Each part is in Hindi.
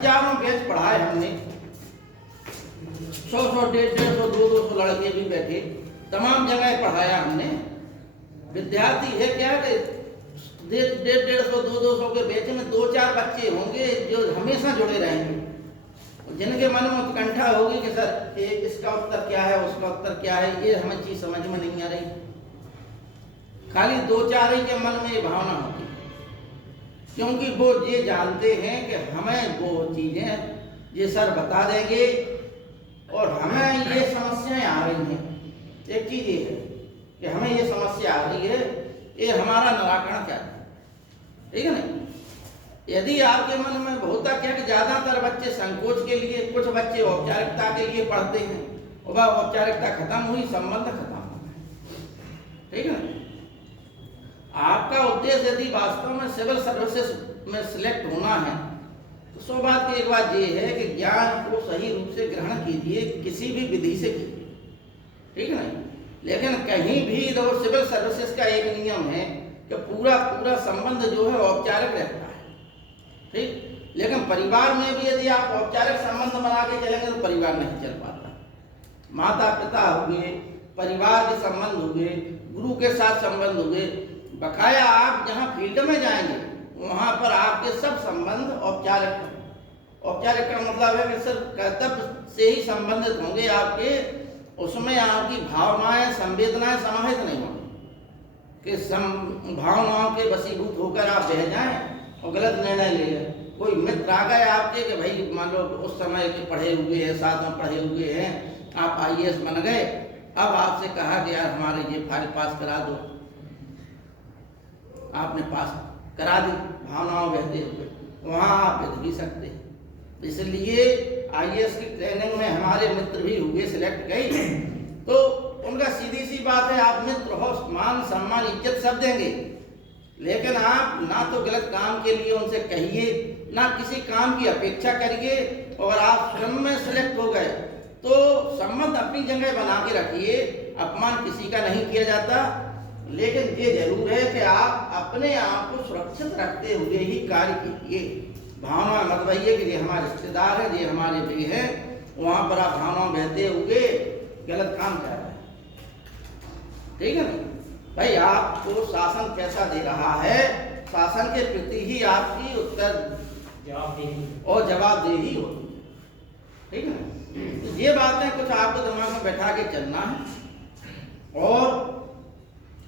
हजारों बैच पढ़ाए हमने, 100 150 200 लड़के भी बैठे, तमाम जगह पढ़ाया हमने। विद्यार्थी है क्या कि 150 200 के बैच में 2-4 बच्चे होंगे जो हमेशा जुड़े रहेंगे, जिनके मन में उत्कंठा होगी कि सर इसका उत्तर क्या है, उसका उत्तर क्या है, ये हमें चीज समझ में नहीं आ रही। खाली 2-4 ही के मन में ये भावना होती, क्योंकि वो ये जानते हैं कि हमें वो चीजें ये सर बता देंगे और हमें ये समस्याएं आ रही हैं। एक चीज ये है कि हमें ये समस्या आ रही है, ये हमारा निराकरण क्या है, ठीक है ना। यदि आपके मन में होता क्या कि ज्यादातर बच्चे संकोच के लिए, कुछ बच्चे औपचारिकता के लिए पढ़ते हैं, और वह औपचारिकता खत्म हुई, संबंध खत्म हो गए, ठीक है ना। आपका उद्देश्य यदि वास्तव में सिविल सर्विसेज में सिलेक्ट होना है तो सौ बात की एक बात ये है कि ज्ञान को सही रूप से ग्रहण कीजिए, किसी भी विधि से कीजिए, ठीक है ना। लेकिन कहीं भी तो सिविल सर्विसेज का एक नियम है कि पूरा संबंध जो है औपचारिक रहता है, ठीक। लेकिन परिवार में भी यदि आप औपचारिक संबंध बना के चलेंगे तो परिवार नहीं चल पाता। माता पिता हुए, परिवार के संबंध हुए, गुरु के साथ संबंध हुए, बकाया आप जहाँ फील्ड में जाएंगे वहाँ पर आपके सब संबंध औपचारिक का मतलब है कि सिर्फ कर्तव्य से ही संबंधित होंगे आपके, उसमें आपकी भावनाएं संवेदनाएं समाहित नहीं होंगी कि भावनाओं के वशीभूत होकर आप बह जाएं और गलत निर्णय ले लें। कोई मित्र आ गए आपके कि भाई मान लो उस समय के पढ़े हुए हैं, साथ में पढ़े हुए हैं, आप IAS बन गए, अब आपसे कहा गया हमारे ये फाइल पास करा दो, आपने पास करा दी, भावनाओं बहते हुए, वहाँ आप बह भी सकते हैं। इसलिए IAS की ट्रेनिंग में हमारे मित्र भी हुए, सिलेक्ट गए, तो उनका सीधी सी बात है, आप मित्र हो, मान सम्मान इज्जत सब देंगे, लेकिन आप ना तो गलत काम के लिए उनसे कहिए, ना किसी काम की अपेक्षा करिए, और आप स्वयं में सिलेक्ट हो गए तो संबंध अपनी जगह बना के रखिए, अपमान किसी का नहीं किया जाता। लेकिन ये जरूर है कि आप अपने आप को सुरक्षित रखते हुए ही कार्य कीजिए। भावना मत बहिए कि ये हमारे रिश्तेदार हैं, ये हमारे भाई हैं, वहां पर आप भावना बहते हुए गलत काम कर रहे हैं, ठीक है ना। भाई आपको शासन कैसा दे रहा है, शासन के प्रति ही आपकी उत्तर और जवाबदेही होती है, ठीक है ना। तो ये बातें कुछ आपको दिमाग में बैठा के चलना है। और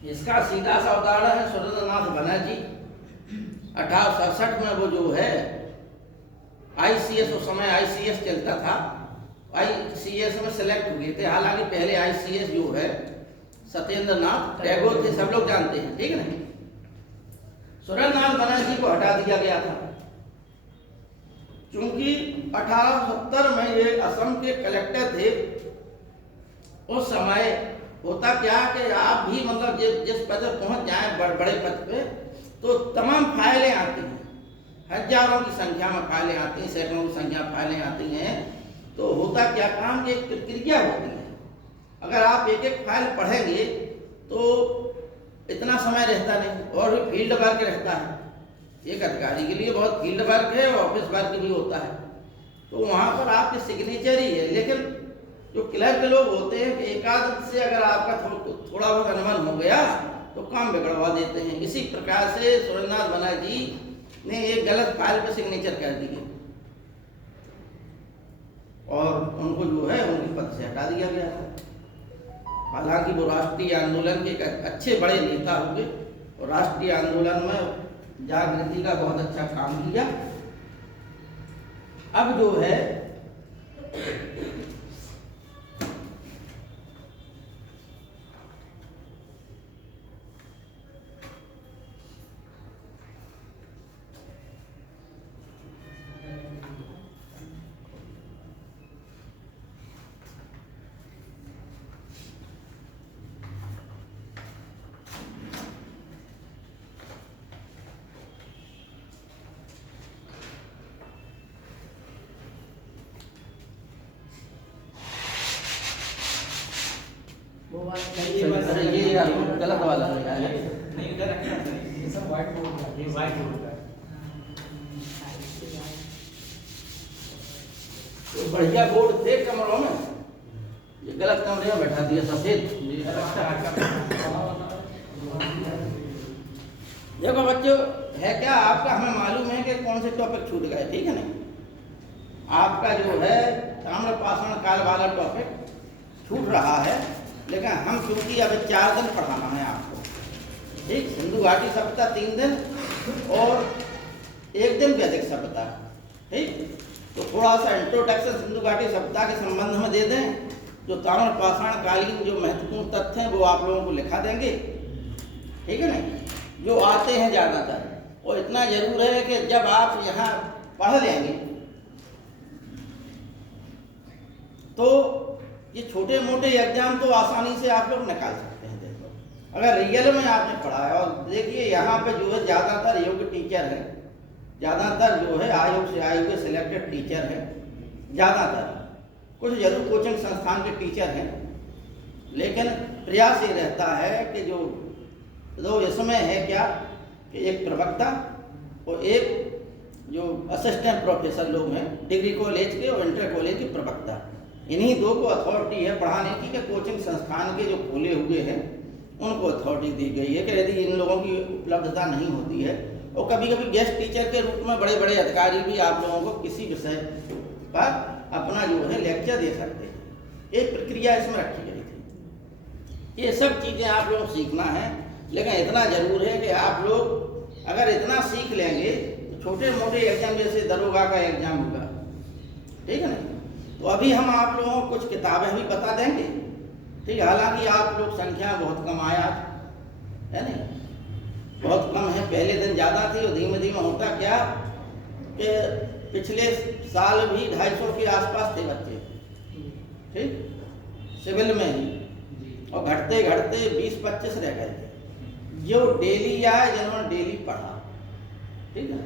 इसका सीधा सा उदाहरण है सुरेंद्रनाथ बनर्जी, 1867 में वो जो है ICS, उस समय ICS चलता था, ICS में सिलेक्ट हुए थे। हालांकि पहले ICS जो है सत्येंद्रनाथ टैगोर थे, सब लोग जानते हैं, ठीक है ना। सुरेंद्रनाथ बनर्जी को हटा दिया गया था क्योंकि 1870 में ये असम के कलेक्टर थे। उस समय होता क्या कि आप भी मतलब जिस पद पर पहुंच जाए, बड़े पद पे, तो तमाम फाइलें आती हैं, हजारों की संख्या में फाइलें आती हैं, सैकड़ों की संख्या में फाइलें आती हैं। तो होता क्या, काम की एक प्रक्रिया होती है। अगर आप एक एक फाइल पढ़ेंगे तो इतना समय रहता नहीं, और भी फील्ड वर्क रहता है। एक अधिकारी के लिए बहुत फील्ड वर्क है, ऑफिस वर्क भी होता है, तो वहाँ पर आपके सिग्नेचर ही है। लेकिन जो क्लर्क लोग होते हैं कि एकाध से अगर आपका थोड़ा बहुत अनुमान हो गया तो काम बिगड़वा देते हैं। इसी प्रकार से सुरेंद्रनाथ बनर्जी ने एक गलत फाइल पर सिग्नेचर कर दिए और उनको जो है उनके पद से हटा दिया गया था। हालांकि वो राष्ट्रीय आंदोलन के अच्छे बड़े नेता हुए और राष्ट्रीय आंदोलन में जागृति का बहुत अच्छा काम किया। अब जो है ये गलत वाला है, नहीं इधर रखना, ये सब व्हाइट बोर्ड है, ये व्हाइट बोर्ड है। तो बढ़िया बोर्ड थे कमरों में, ये गलत कमरे में बैठा दिया सफेद। देखो बच्चों, है क्या आपका, हमें मालूम है कि कौन से टॉपिक छूट गए, ठीक है नहीं। आपका जो है ताम्रपाषाण काल वाला टॉपिक छूट रहा है, लेकिन हम क्योंकि अभी 4 दिन पढ़ाना है आपको, ठीक। सिंधु घाटी सभ्यता 3 दिन और 1 दिन वैदिक सभ्यता, ठीक। तो थोड़ा सा इंट्रोडक्शन सिंधु घाटी सभ्यता के संबंध में दे दें, जो ताम्रपाषाण कालीन जो महत्वपूर्ण तथ्य हैं वो आप लोगों को लिखा देंगे, ठीक है नहीं, जो आते हैं ज़्यादातर। और इतना जरूर है कि जब आप यहाँ पढ़ लेंगे तो ये छोटे मोटे एग्जाम तो आसानी से आप लोग निकाल सकते हैं। देखो अगर रियल में आपने पढ़ा है, और देखिए यहाँ पे जो है ज़्यादातर योग्य टीचर है, ज़्यादातर जो है आयोग से आए हुए सिलेक्टेड टीचर हैं, ज़्यादातर कुछ जरूर कोचिंग संस्थान के टीचर हैं, लेकिन प्रयास ये रहता है कि जो तो इसमें है क्या कि एक प्रवक्ता और एक जो असिस्टेंट प्रोफेसर लोग हैं डिग्री कॉलेज के और इंटर कॉलेज के प्रवक्ता, इन्हीं 2 को अथॉरिटी है पढ़ाने की, कि कोचिंग संस्थान के जो खोले हुए हैं उनको अथॉरिटी दी गई है कि यदि इन लोगों की उपलब्धता नहीं होती है, और कभी कभी गेस्ट टीचर के रूप में बड़े बड़े अधिकारी भी आप लोगों को किसी विषय पर अपना जो है लेक्चर दे सकते हैं। एक प्रक्रिया इसमें रखी गई थी। ये सब चीज़ें आप लोगों को सीखना है, लेकिन इतना जरूर है कि आप लोग अगर इतना सीख लेंगे तो छोटे मोटे एग्जाम जैसे दरोगा का एग्जाम होगा, ठीक है ना। तो अभी हम आप लोगों को कुछ किताबें भी बता देंगे, ठीक है। हालांकि आप लोग संख्या बहुत कम आया है नहीं, बहुत कम है, पहले दिन ज़्यादा थी और धीमे धीमे होता क्या कि पिछले साल भी 250 के आसपास थे बच्चे, ठीक, सिविल में ही, और घटते घटते 20-25 रह गए थे जो डेली आए, जिन्होंने डेली पढ़ा, ठीक है।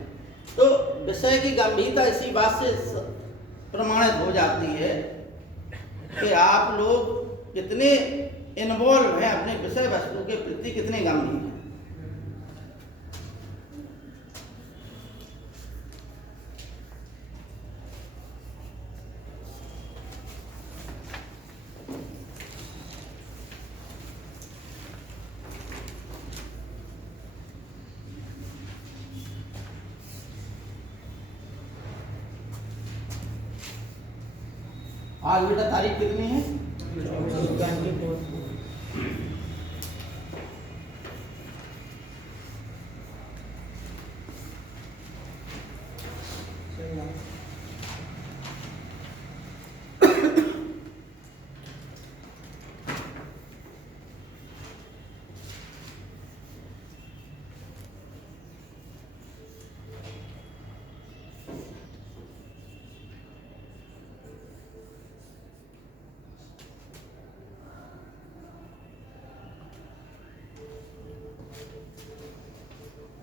तो विषय की गंभीरता इसी बात से प्रमाणित हो जाती है कि आप लोग कितने इन्वॉल्व हैं अपने विषय वस्तु के प्रति, कितने गंभीर हैं। आज बेटा तारीख कितनी है?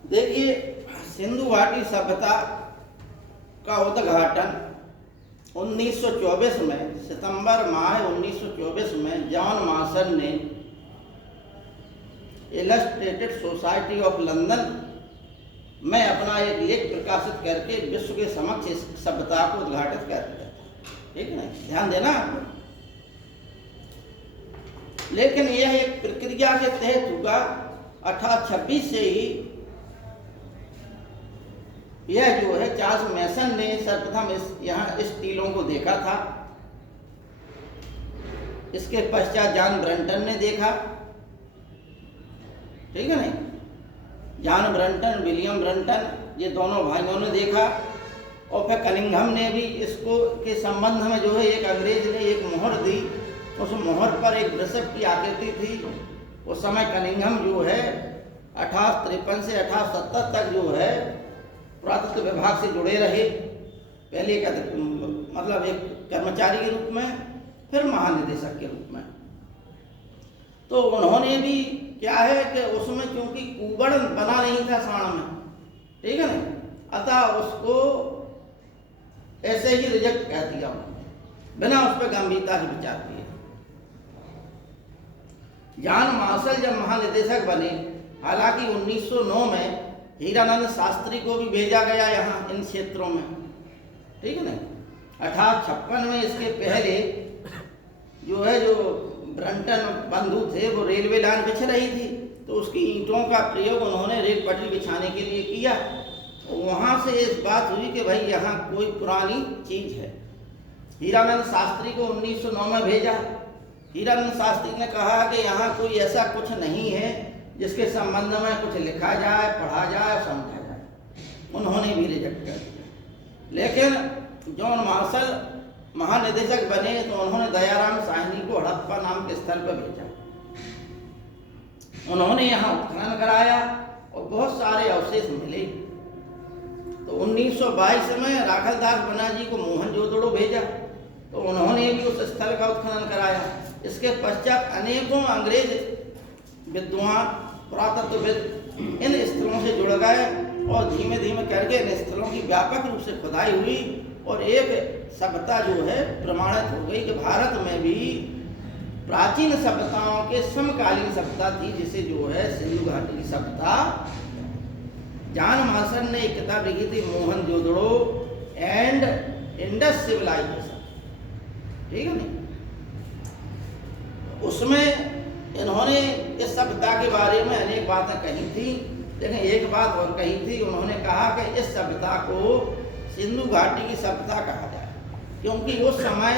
देखिए, सिंधु घाटी सभ्यता का उद्घाटन 1924 में, सितंबर माह 1924 में जॉन मार्शन ने इलस्ट्रेटेड सोसाइटी ऑफ लंदन में अपना एक लेख प्रकाशित करके विश्व के समक्ष इस सभ्यता को उद्घाटित कर दिया, ठीक है ना, ध्यान देना। लेकिन यह एक प्रक्रिया के तहत हुआ। 1826 से ही यह जो है चार्ल्स मैसन ने सर्वप्रथम यहाँ इस टीलों को देखा था। इसके पश्चात जॉन ब्रंटन ने देखा, ठीक है नहीं, जॉन ब्रंटन, विलियम ब्रंटन, ये दोनों भाइयों ने देखा। और फिर कनिंघम ने भी इसको के संबंध में जो है एक अंग्रेज ने एक मोहर दी, उस मोहर पर एक वृषभ की आकृति थी। उस समय कनिंघम जो है 1853 से 1870 तक जो है पुरातत्व विभाग से जुड़े रहे, पहले मतलब एक कर्मचारी के रूप में, फिर महानिदेशक के रूप में। तो उन्होंने भी क्या है कि उसमें क्योंकि कुबड़ बना नहीं था साण में, ठीक है ना, अतः उसको ऐसे ही रिजेक्ट कर दिया उन्होंने, बिना उस पर गंभीरता से विचार किए। जॉन मार्शल जब महानिदेशक बने, हालांकि 1909 में हीरानंद शास्त्री को भी भेजा गया यहाँ इन क्षेत्रों में, ठीक है ना, 1856 में इसके पहले जो है जो ब्रंटन बंधु थे वो रेलवे लाइन बिछ रही थी, तो उसकी ईंटों का प्रयोग उन्होंने रेल पटरी बिछाने के लिए किया। वहाँ से इस बात हुई कि भाई यहाँ कोई पुरानी चीज़ है। हीरानंद शास्त्री को 1909 में भेजा। हीरानंद शास्त्री ने कहा कि यहाँ कोई ऐसा कुछ नहीं है जिसके संबंध में कुछ लिखा जाए, पढ़ा जाए, समझा जाए। उन्होंने भी रिजेक्ट कर दिया। लेकिन जॉन मार्शल महानिदेशक बने तो उन्होंने दयाराम साहनी को हड़प्पा नाम के स्थल पर भेजा। उन्होंने यहाँ उत्खनन कराया और बहुत सारे अवशेष मिले। तो 1922 में राखलदास बनार्जी को मोहनजोदड़ो भेजा, तो उन्होंने भी उस स्थल का उत्खनन कराया। इसके पश्चात अनेकों अंग्रेज विद्वान, पुरातत्वविद इन स्थलों से जुड़ गए और धीमे धीमे करके इन स्थलों की व्यापक रूप से खुदाई हुई और एक सभ्यता जो है प्रमाणित हो गई कि भारत में भी प्राचीन सभ्यताओं के समकालीन सभ्यता थी, जिसे जो है सिंधु घाटी की सभ्यता। जॉन मार्शल ने एक किताब लिखी थी मोहनजोदड़ो एंड इंडस सिविलाइजेशन, ठीक है नहीं, उसमें इन्होंने इस सभ्यता के बारे में अनेक बातें कही थी। लेकिन एक बात और कही थी, उन्होंने कहा कि इस सभ्यता को सिंधु घाटी की सभ्यता कहा जाए, क्योंकि उस समय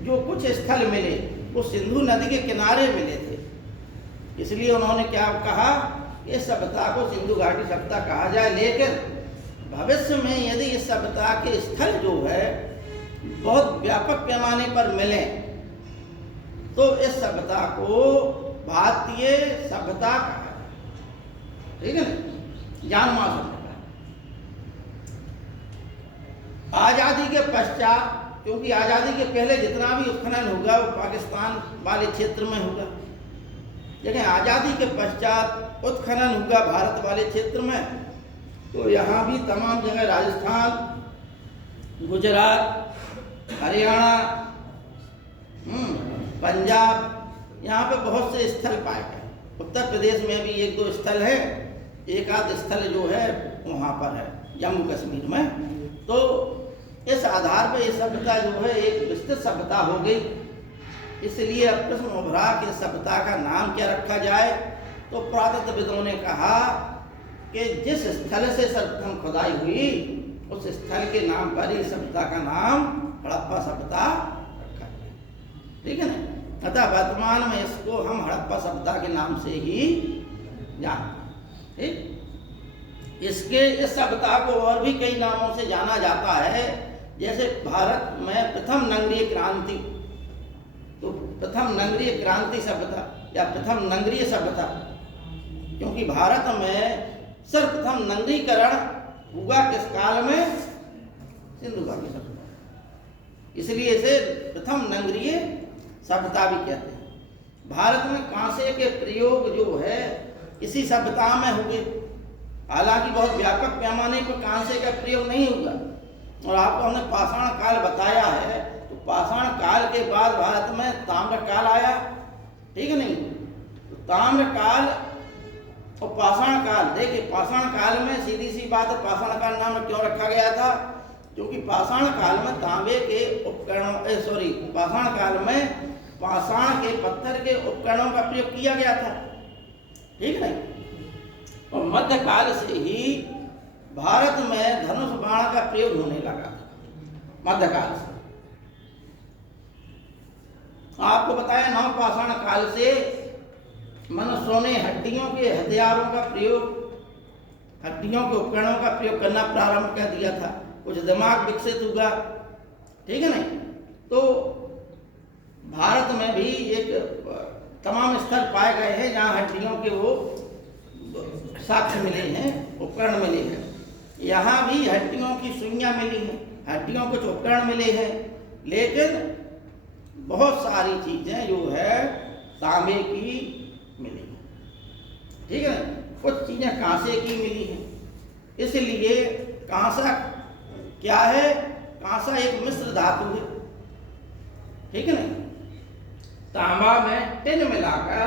जो कुछ स्थल मिले वो सिंधु नदी के किनारे मिले थे। इसलिए उन्होंने क्या कहा, इस सभ्यता को सिंधु घाटी सभ्यता कहा जाए। लेकिन भविष्य में यदि इस सभ्यता के स्थल जो है बहुत व्यापक पैमाने पर मिले तो इस सभ्यता को भारतीय सभ्यता कहा जाए, ठीक है ना। जॉन मार्शल ने कहा। आजादी के पश्चात, क्योंकि आजादी के पहले जितना भी उत्खनन होगा वो पाकिस्तान वाले क्षेत्र में होगा, लेकिन आजादी के पश्चात उत्खनन होगा भारत वाले क्षेत्र में, तो यहाँ भी तमाम जगह राजस्थान, गुजरात, हरियाणा, पंजाब, यहाँ पे बहुत से स्थल पाए गए। उत्तर प्रदेश में भी एक दो स्थल है, एक आध स्थल जो है वहाँ पर है जम्मू कश्मीर में। तो इस आधार पर यह सभ्यता जो है एक विस्तृत सभ्यता हो गई। इसलिए अब प्रश्न उभरा कि सभ्यता का नाम क्या रखा जाए। तो पुरातत्वविदों ने कहा कि जिस स्थल से सर्वप्रथम खुदाई हुई उस स्थल के नाम पर ही सभ्यता का नाम हड़प्पा सभ्यता रखा गया, ठीक है ना। अतः वर्तमान में इसको हम हड़प्पा सभ्यता के नाम से ही जानते हैं, ठीक। इस सभ्यता को और भी कई नामों से जाना जाता है, जैसे भारत में प्रथम नगरीय क्रांति, तो प्रथम नगरीय क्रांति सभ्यता या प्रथम नगरीय सभ्यता, क्योंकि भारत में सर्वप्रथम नगरीकरण हुआ किस काल में, सिंधु घाटी सभ्यता, इसलिए इसे प्रथम नगरीय सभ्यता भी कहते हैं। भारत में कांसे के प्रयोग जो है इसी सभ्यता में हुए, हालांकि बहुत व्यापक पैमाने पर कांसे का प्रयोग नहीं हुआ। और आपको हमने पाषाण काल बताया है, तो पाषाण काल के बाद भारत में ताम्र काल आया, ठीक है नहीं। तो ताम्र काल और पाषाण काल, देखिए पाषाण काल में सीधी सी बात है, पाषाण काल नाम क्यों रखा गया था, क्योंकि पाषाण काल में तांबे के उपकरणों पाषाण काल में पाषाण के पत्थर के उपकरणों का प्रयोग किया गया था, ठीक है। और मध्यकाल से ही भारत में धनुष बाण का प्रयोग होने लगा, मध्यकाल से। आपको बताया नवपाषाण काल से मनुष्यों ने हड्डियों के हथियारों का प्रयोग, हड्डियों के उपकरणों का प्रयोग करना प्रारंभ कर दिया था। कुछ दिमाग विकसित हुआ, ठीक है नहीं। तो भारत में भी एक तमाम स्थल पाए गए हैं जहाँ हड्डियों के वो साक्ष्य मिले हैं, उपकरण मिले हैं। यहाँ भी हड्डियों की सुइयाँ मिली हैं, हड्डियों कुछ उपकरण मिले हैं, लेकिन बहुत सारी चीज़ें जो है तांबे की मिली हैं, ठीक है ना। कुछ चीज़ें कांसे की मिली हैं। इसलिए कांसा क्या है, कांसा एक मिश्र धातु है, ठीक है ना। तांबा में टिन मिलाकर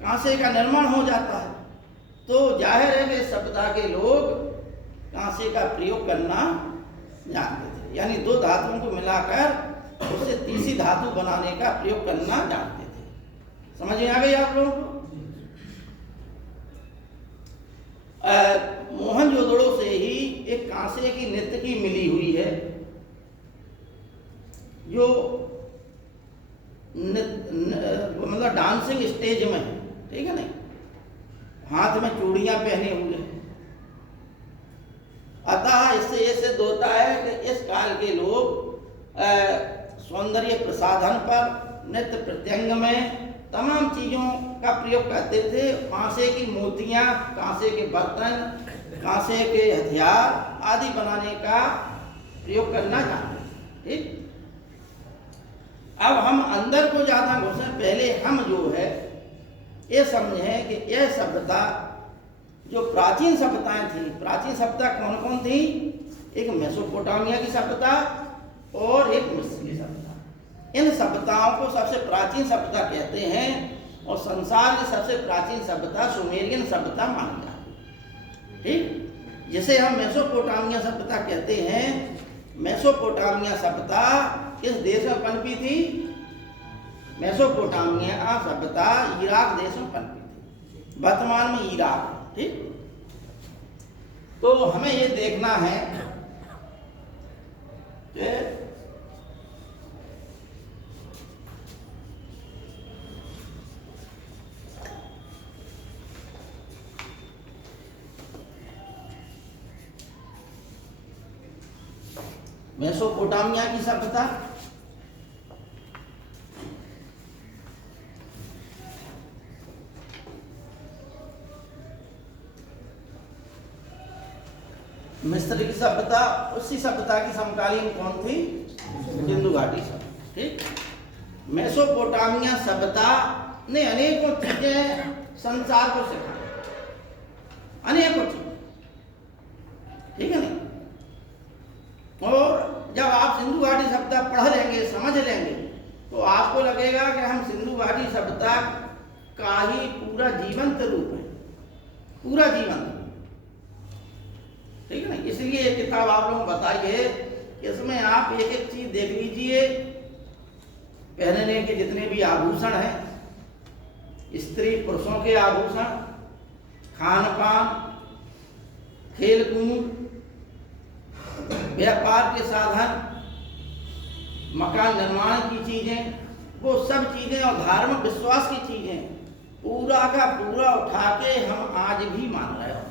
कांसे का निर्माण हो जाता है। तो जाहिर है कि सभ्यता के लोग कांसे का प्रयोग करना जानते थे। थे, यानी दो धातुओं को मिलाकर उससे तीसरी धातु बनाने का प्रयोग करना जानते थे। समझ में आ गई आप लोगों को? मोहनजोदड़ो से ही एक कांसे की नृत्यकी मिली हुई है जो मतलब डांसिंग स्टेज में है, ठीक है नहीं, हाथ में चूड़ियां पहने हुए हैं। अतः इससे ये सिद्ध होता है कि इस काल के लोग सौंदर्य प्रसाधन पर, नृत्य प्रत्यंग में तमाम चीजों का प्रयोग करते थे। कांसे की मूर्तियां, कांसे के बर्तन, कांसे के हथियार आदि बनाने का प्रयोग करना जानते थे। ठीक, अब हम अंदर को ज्यादा घुसे, पहले हम जो है ये समझें कि यह सभ्यता जो प्राचीन सभ्यताएं थी, प्राचीन सभ्यता कौन कौन थी? एक मेसोपोटामिया की सभ्यता और एक मिस्र की सभ्यता। इन सभ्यताओं को सबसे प्राचीन सभ्यता कहते हैं और संसार की सबसे प्राचीन सभ्यता सुमेरियन सभ्यता मानी जाती है। ठीक, जिसे हम मेसोपोटामिया सभ्यता कहते हैं। मेसोपोटामिया सभ्यता किस देश में पनपी थी? मेसोपोटामिया सभ्यता इराक देश में पनपी थी, वर्तमान में इराक। ठीक, तो हमें ये देखना है कि मेसोपोटामिया की सभ्यता मिस्र की सभ्यता, उसी सभ्यता की समकालीन कौन थी? सिंधु घाटी सभ्यता। ठीक, मेसोपोटामिया सभ्यता ने अनेकों चीजें संसार को सिखाई, अनेकों चीजें, ठीक है नहीं। और जब आप सिंधु घाटी सभ्यता पढ़ लेंगे, समझ लेंगे, तो आपको लगेगा कि हम सिंधु घाटी सभ्यता का ही पूरा जीवंत रूप है, पूरा जीवंत। ठीक है ना, इसलिए ये किताब आप लोगों को बताइए, इसमें आप एक एक चीज देख लीजिए। पहनने के जितने भी आभूषण हैं, स्त्री पुरुषों के आभूषण, खान पान, खेल कूद, व्यापार के साधन, मकान निर्माण की चीजें, वो सब चीजें और धार्मिक विश्वास की चीजें पूरा का पूरा उठा के हम आज भी मान रहे हैं।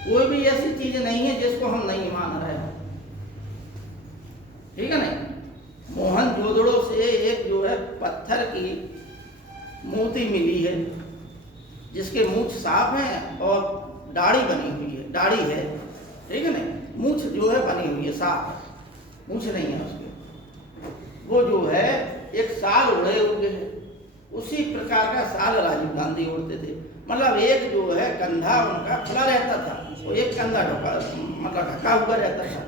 कोई भी ऐसी चीज नहीं है जिसको हम नहीं मान रहे हैं। ठीक है नहीं। मोहनजोदड़ो से एक जो है पत्थर की मूर्ति मिली है जिसके मूंछ साफ है और दाढ़ी बनी हुई है, दाढ़ी है। ठीक है नहीं, मूंछ जो है बनी हुई है, साफ मूंछ नहीं है उसके। वो जो है एक साल उड़े हुए है, उसी प्रकार का साल राजीव गांधी उड़ते थे। मतलब एक जो है कंधा उनका खुला रहता था, वो एक कंधा ढका मतलब ढका हुआ रहता था।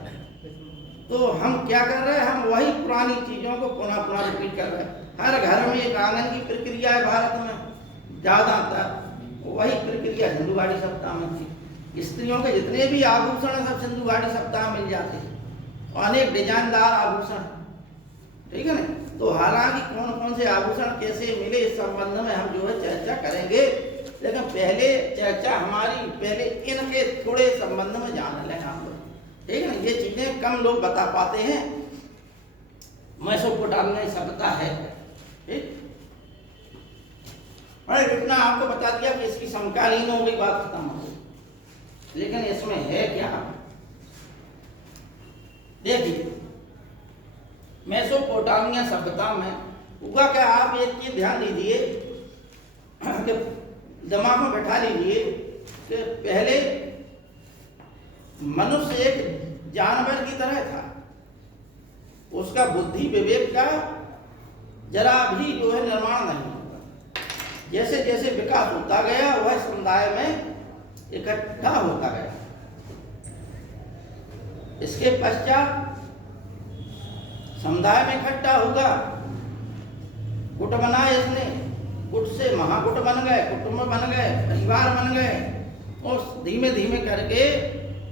तो हम क्या कर रहे हैं? हम वही पुरानी चीजों को पुनः पुनः रिपीट कर रहे हैं। हर घर में एक आंगन की प्रक्रिया है भारत में, ज्यादातर वही प्रक्रिया सिंधु घाटी सप्ताह में थी। स्त्रियों के जितने भी आभूषण हैं सब सिंधु घाटी सप्ताह में मिल जाते हैं, और अनेक डिजाइनदार आभूषण। ठीक है ना। तो हालांकि कौन कौन से आभूषण कैसे मिले इस संबंध में हम जो है चर्चा करेंगे, लेकिन पहले चर्चा हमारी पहले इनके थोड़े संबंध में जान लें हम लोग। ठीक है ना, ये चीजें कम लोग बता पाते हैं। मेसोपोटामिया सभ्यता है, ठीक। और इतना आपको बता दिया कि इसकी समकालीन हो गई, बात खत्म हो गई। लेकिन इसमें है क्या, देखिए मेसोपोटामिया सभ्यता में हुआ क्या, आप एक चीज ध्यान दीजिए कि दिमाग में बैठा लीजिए कि पहले मनुष्य एक जानवर की तरह था, उसका बुद्धि विवेक का जरा भी जो है निर्माण नहीं होता। जैसे जैसे विकास होता गया वह समुदाय में इकट्ठा होता गया। इसके पश्चात समुदाय में इकट्ठा होगा, गुट बनाए इसने, गुट से महागुट बन गए, कुटुंब बन गए, परिवार बन गए, और धीमे धीमे करके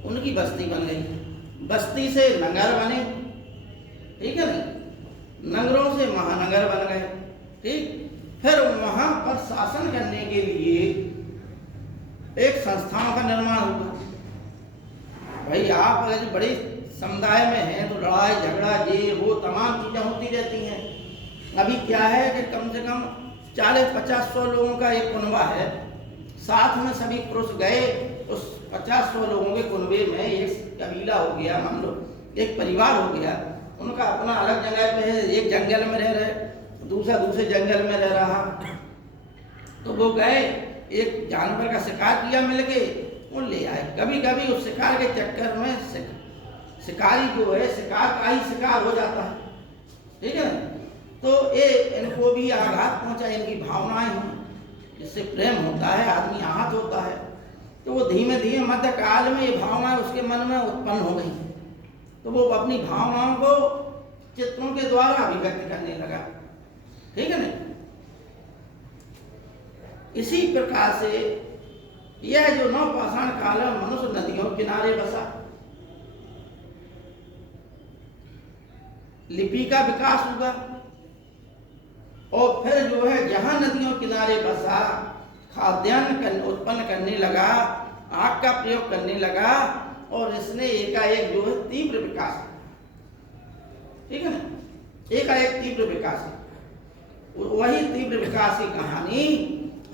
उनकी बस्ती बन गई, बस्ती से नगर बने, ठीक है नहीं, नगरों से महानगर बन गए, ठीक। फिर वहां पर शासन करने के लिए एक संस्थाओं का निर्माण हुआ। भाई आप अगर बड़े समुदाय में हैं तो लड़ाई झगड़ा ये वो तमाम चीजें होती रहती हैं। अभी क्या है कि कम से कम 40-50-100 लोगों का एक कुनबा है, साथ में सभी पुरुष गए, उस 50-100 लोगों के कुनबे में एक कबीला हो गया, मान लो एक परिवार हो गया, उनका अपना अलग जगह पे है, एक जंगल में रह रहे, दूसरा दूसरे जंगल में रह रहा। तो वो गए, एक जानवर का शिकार किया मिलके, वो ले आए। कभी कभी उस शिकार के चक्कर में शिकारी जो है शिकार का ही शिकार हो जाता है, ठीक है। तो ये इनको भी आघात पहुंचा, इनकी भावनाएं हुई, जिससे प्रेम होता है, आदमी आहत होता है। तो वो धीमे धीमे मध्य काल में ये भावना उसके मन में उत्पन्न हो गई, तो वो अपनी भावनाओं को चित्रों के द्वारा अभिव्यक्त करने लगा, ठीक है ना। इसी प्रकार से यह जो नवपाषाण काल में मनुष्य नदियों किनारे बसा, लिपि का विकास हुआ, और फिर जो है जहां नदियों किनारे बसा, खाद्यान्न उत्पन्न करने लगा, आग का प्रयोग करने लगा, और इसने एकाएक जो है तीव्र विकास, ठीक है ना, एकाएक तीव्र विकास। वही तीव्र विकास की कहानी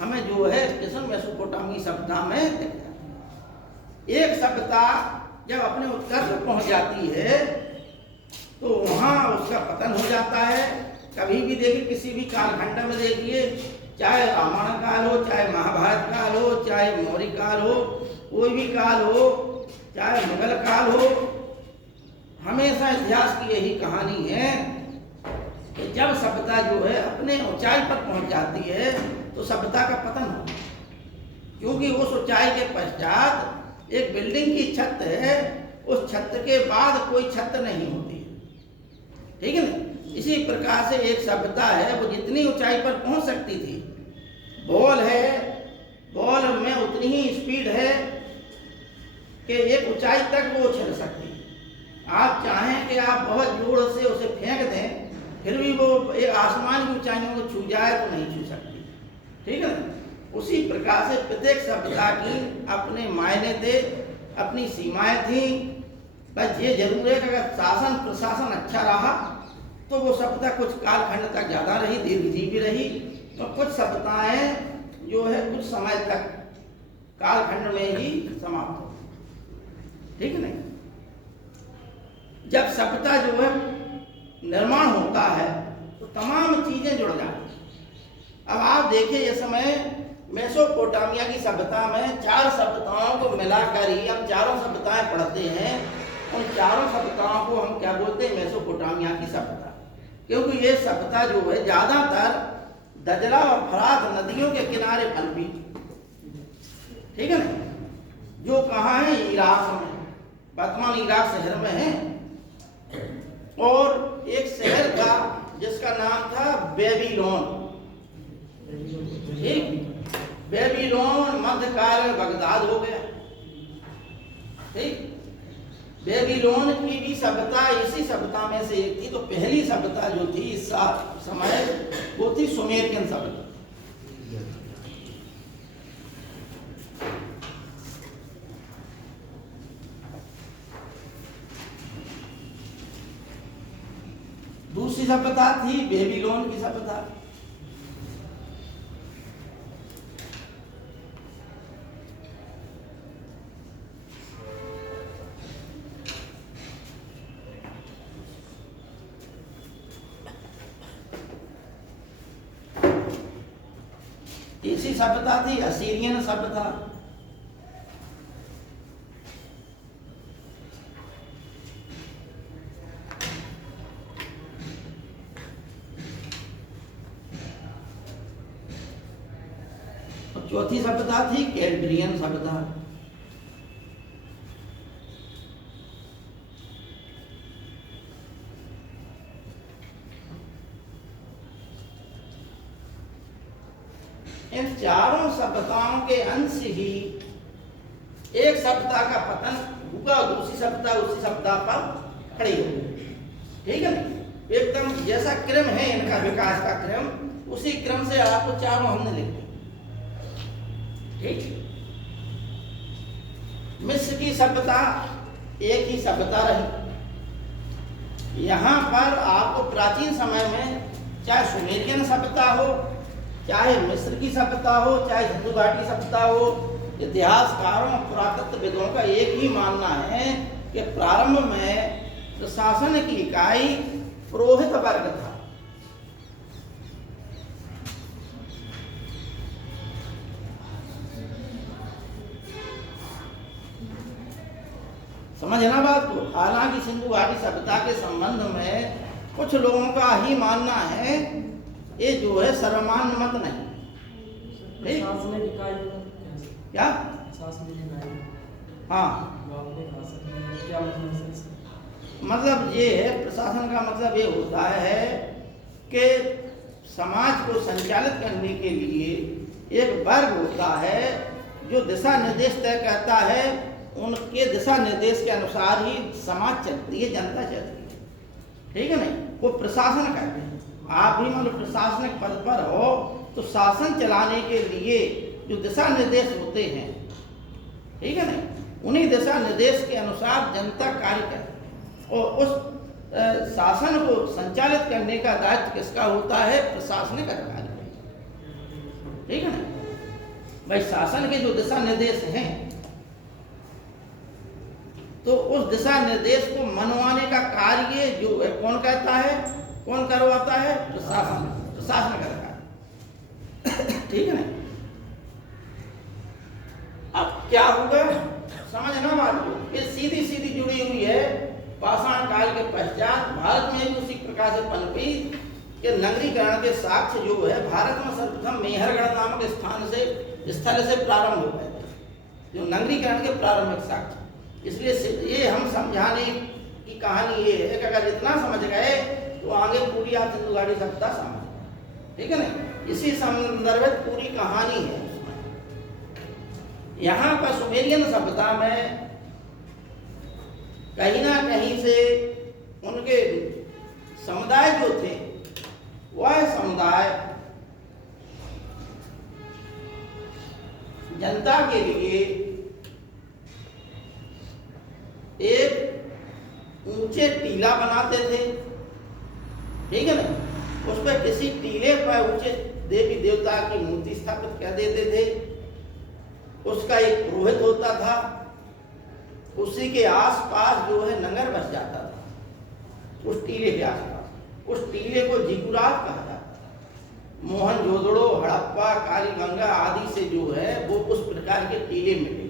हमें जो है किशन मेसोपोटामी सभ्यता में दिखता। एक सभ्यता जब अपने उत्कर्ष पहुंच जाती है तो वहां उसका पतन हो जाता है। कभी भी देखिए, किसी भी कालखंड में देखिए, चाहे रामायण काल हो, चाहे महाभारत काल हो, चाहे मौर्य काल हो, कोई भी काल हो, चाहे मुगल काल हो, हमेशा इतिहास की यही कहानी है कि जब सभ्यता जो है अपने ऊंचाई पर पहुंच जाती है तो सभ्यता का पतन हो, क्योंकि उस ऊंचाई के पश्चात एक बिल्डिंग की छत है, उस छत के बाद कोई छत नहीं होती, ठीक है ना। इसी प्रकार से एक सभ्यता है, वो जितनी ऊंचाई पर पहुंच सकती थी, बॉल है, बॉल में उतनी ही स्पीड है कि एक ऊंचाई तक वो उछल सकती है। आप चाहें कि आप बहुत जोर से उसे फेंक दें, फिर भी वो एक आसमान की ऊंचाइयों को छू जाए तो नहीं छू सकती, ठीक है। उसी प्रकार से प्रत्येक सभ्यता की अपने मायने थे, अपनी सीमाएं थी। बस ये जरूर है कि अगर शासन प्रशासन अच्छा रहा तो वो सभ्यता कुछ कालखंड तक ज्यादा रही, दीर्घजीवी रही, तो कुछ सभ्यताएं जो है कुछ समय तक कालखंड में ही समाप्त हो, ठीक है नहीं। जब सभ्यता जो है निर्माण होता है तो तमाम चीजें जुड़ जाती। अब आप देखिए, इस समय मेसोपोटामिया की सभ्यता में 4 सभ्यताओं को मिलाकर ही हम चारों सभ्यताएं पढ़ते हैं। उन चारों सभ्यताओं को हम क्या बोलते हैं? मेसोपोटामिया की सभ्यता, क्योंकि ये सभ्यता जो है ज्यादातर दजला और फरात नदियों के किनारे पनपी, ठीक है ना। जो कहाँ है? इराक में, वर्तमान इराक शहर में है। और एक शहर था जिसका नाम था बेबीलोन, ठीक। बेबीलोन मध्यकाल में बगदाद हो गया, ठीक। बेबीलोन की भी सभ्यता इसी सभ्यता में से एक थी। तो पहली सभ्यता जो थी इस समय वो थी सुमेरियन सभ्यता। दूसरी सभ्यता थी बेबीलोन की सभ्यता। तीसरी सभ्यता थी असीरियन सभ्यता। चौथी सभ्यता थी कैल्डियन सभ्यता। इन चारों सभ्यताओं के अंश ही एक सभ्यता का पतन झुका, दूसरी सभ्यता उसी सभ्यता पर खड़ी हो गई। ठीक है ना? एकदम जैसा क्रम है इनका विकास का क्रम, उसी क्रम से आपको चारों हमने लिखे। ठीक, मिस्र की सभ्यता एक ही सभ्यता रही। यहाँ पर आपको प्राचीन समय में चाहे सुमेरियन सभ्यता हो, चाहे मिस्र की सभ्यता हो, चाहे सिंधु घाटी सभ्यता हो, इतिहासकारों पुरातत्वविदों का एक ही मानना है कि प्रारंभ में प्रशासन की इकाई पुरोहित वर्ग था। समझना बात को। हालांकि सिंधु घाटी सभ्यता के संबंध में कुछ लोगों का ही मानना है, ये जो है सर्वमान्य मत नहीं। क्या? हाँ, मतलब ये है, प्रशासन का मतलब ये होता है कि समाज को संचालित करने के लिए एक वर्ग होता है जो दिशा निर्देश तय करता है। उनके दिशा निर्देश के अनुसार ही समाज चलती है, जनता चलती है। ठीक है नहीं? वो प्रशासन कहते हैं। आप भी मतलब प्रशासनिक पद पर हो तो शासन चलाने के लिए जो दिशा निर्देश होते हैं, ठीक है नहीं, उन्हीं दिशा निर्देश के अनुसार जनता कार्य करे। और उस शासन को संचालित करने का दायित्व किसका होता है? प्रशासनिक अधिकारी। ठीक है ना? भाई शासन के जो दिशा निर्देश हैं, तो उस दिशा निर्देश को मनवाने का कार्य जो है कौन कहता है, कौन करवाता है? प्रशासन। प्रशासन का कार्य। ठीक है ना? अब क्या होगा समझना बात को, ये सीधी सीधी जुड़ी हुई है पाषाण काल के पश्चात भारत में भी उसी प्रकार से पनपी कि नगरीकरण के साक्ष्य जो है भारत में सर्वप्रथम मेहरगढ़ नामक स्थल से प्रारंभ हो गए थे, जो नगरीकरण के प्रारंभिक साक्ष्य। इसलिए ये हम समझाने की कहानी ये है कि अगर इतना समझ गए तो आगे पूरी आप सिंधु घाटी सभ्यता समझ। ठीक है ना? इसी संदर्भित पूरी कहानी है। यहाँ पर सुमेरियन सभ्यता में कहीं ना कहीं से उनके समुदाय जो थे, वह समुदाय जनता के लिए एक ऊंचे टीला बनाते थे। ठीक है ना? उस पर किसी टीले पर ऊंचे देवी देवता की मूर्ति स्थापित कर देते थे। उसका एक पुरोहित होता था, उसी के आसपास जो है नगर बस जाता था, उस टीले के आसपास। उस टीले को जिगुरात कहा जाता था। मोहनजोदड़ो, हड़प्पा, कालीबंगा आदि से जो है वो उस प्रकार के टीले मिले।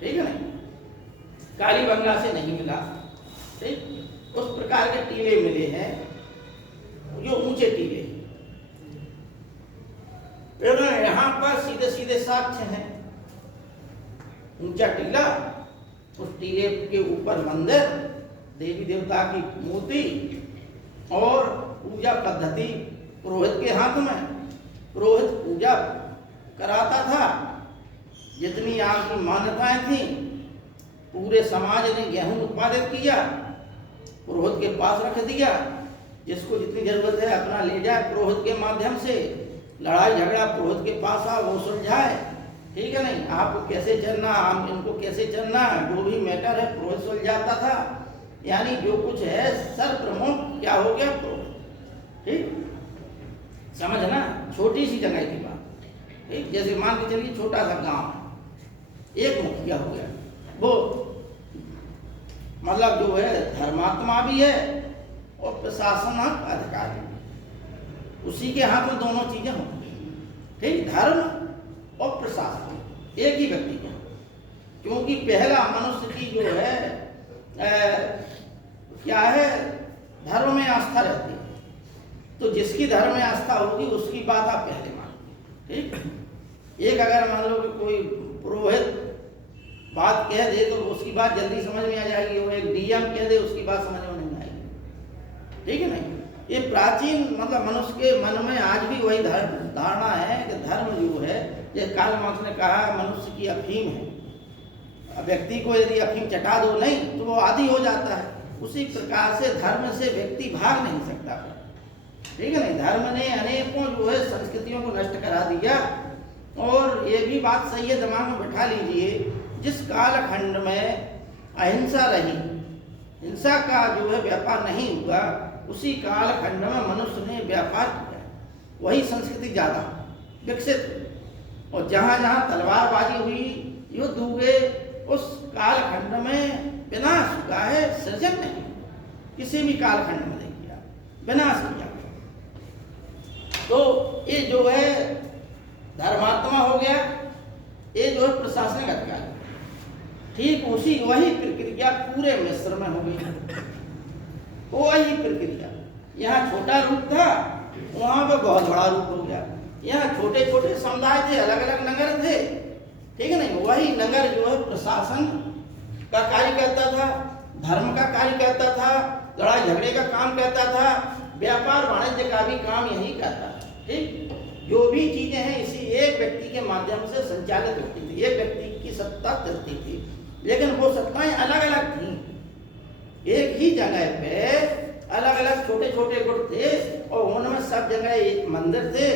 ठीक है ना? कालीबंगा से नहीं मिला। ठीक, उस प्रकार के टीले मिले हैं जो ऊंचे टीले। यहाँ पर सीधे सीधे साक्ष्य हैं। ऊंचा टीला, उस टीले के ऊपर मंदिर, देवी देवता की मूर्ति और पूजा पद्धति पुरोहित के हाथ में। पुरोहित पूजा कराता था। जितनी आपकी मान्यताएं थी, पूरे समाज ने गेहूं उत्पादित किया, पुरोहित के पास रख दिया। जिसको जितनी जरूरत है अपना ले जाए पुरोहित के माध्यम से। लड़ाई झगड़ा पुरोहित के पास आ, वो सुलझाए। ठीक है नहीं? आपको कैसे चलना, हम इनको कैसे चलना, जो भी मैटर है पुरोहित सुलझाता था। यानी जो कुछ है सर्वप्रमुख क्या हो गया? पुरोहित। ठीक, समझना? छोटी सी जगह की बात। ठीक, जैसे मान के चलिए छोटा सा गांव, एक मुखिया हो गया, वो मतलब जो है धर्मात्मा भी है और प्रशासनिक अधिकारी भी। उसी के हाथ में दोनों चीजें होती हैं। ठीक, धर्म और प्रशासन एक ही व्यक्ति का। क्योंकि पहला मनुष्य की जो है क्या है, धर्म में आस्था रहती है। तो जिसकी धर्म में आस्था होगी उसकी बात आप पहले मानेंगे। ठीक, एक अगर मान लो कि कोई पुरोहित बात कह दे तो उसकी बात जल्दी समझ में आ जाएगी, और एक डीएम कह दे उसकी बात समझ में नहीं आएगी। ठीक है नहीं? ये प्राचीन मतलब मनुष्य के मन में आज भी वही धारणा है कि धर्म जो है, जैसे कार्ल मार्क्स ने कहा, मनुष्य की अफीम है। अब व्यक्ति को यदि अफीम चटा दो नहीं तो वो आदी हो जाता है। उसी प्रकार से धर्म से व्यक्ति भाग नहीं सकता, ठीक है नहीं। धर्म ने अनेकों जो है संस्कृतियों को नष्ट करा दिया। और ये भी बात सही है, दिमाग में बैठा लीजिए, जिस कालखंड में अहिंसा रही, हिंसा का जो है व्यापार नहीं हुआ, उसी कालखंड में मनुष्य ने व्यापार किया, वही संस्कृति ज़्यादा विकसित हुई। और जहाँ जहाँ तलवारबाजी हुई, युद्ध हुए, उस कालखंड में विनाश हुआ है, सृजन नहीं। किसी भी कालखंड में देखिए आप, विनाश किया। तो ये जो है धर्मात्मा हो गया, ये जो है प्रशासनिक अधिकारी। ठीक उसी वही प्रक्रिया पूरे मिस्र में हो गई, वही प्रक्रिया। यहाँ छोटा रूप था, वहाँ पे बहुत बड़ा रूप हो गया। यहाँ छोटे छोटे समुदाय थे, अलग अलग नगर थे, ठीक है नहीं। वही नगर जो है प्रशासन का कार्य करता था, धर्म का कार्य करता था, लड़ाई झगड़े का काम करता था, व्यापार वाणिज्य का भी काम यही करता था, ठीक। जो भी चीजें हैं इसी एक व्यक्ति के माध्यम से संचालित होती थी, एक व्यक्ति की सत्ता चलती थी, लेकिन वो सत्ताएं अलग अलग थी। एक ही जगह पे अलग अलग छोटे छोटे गुट थे और उनमें सब जगह एक मंदिर थे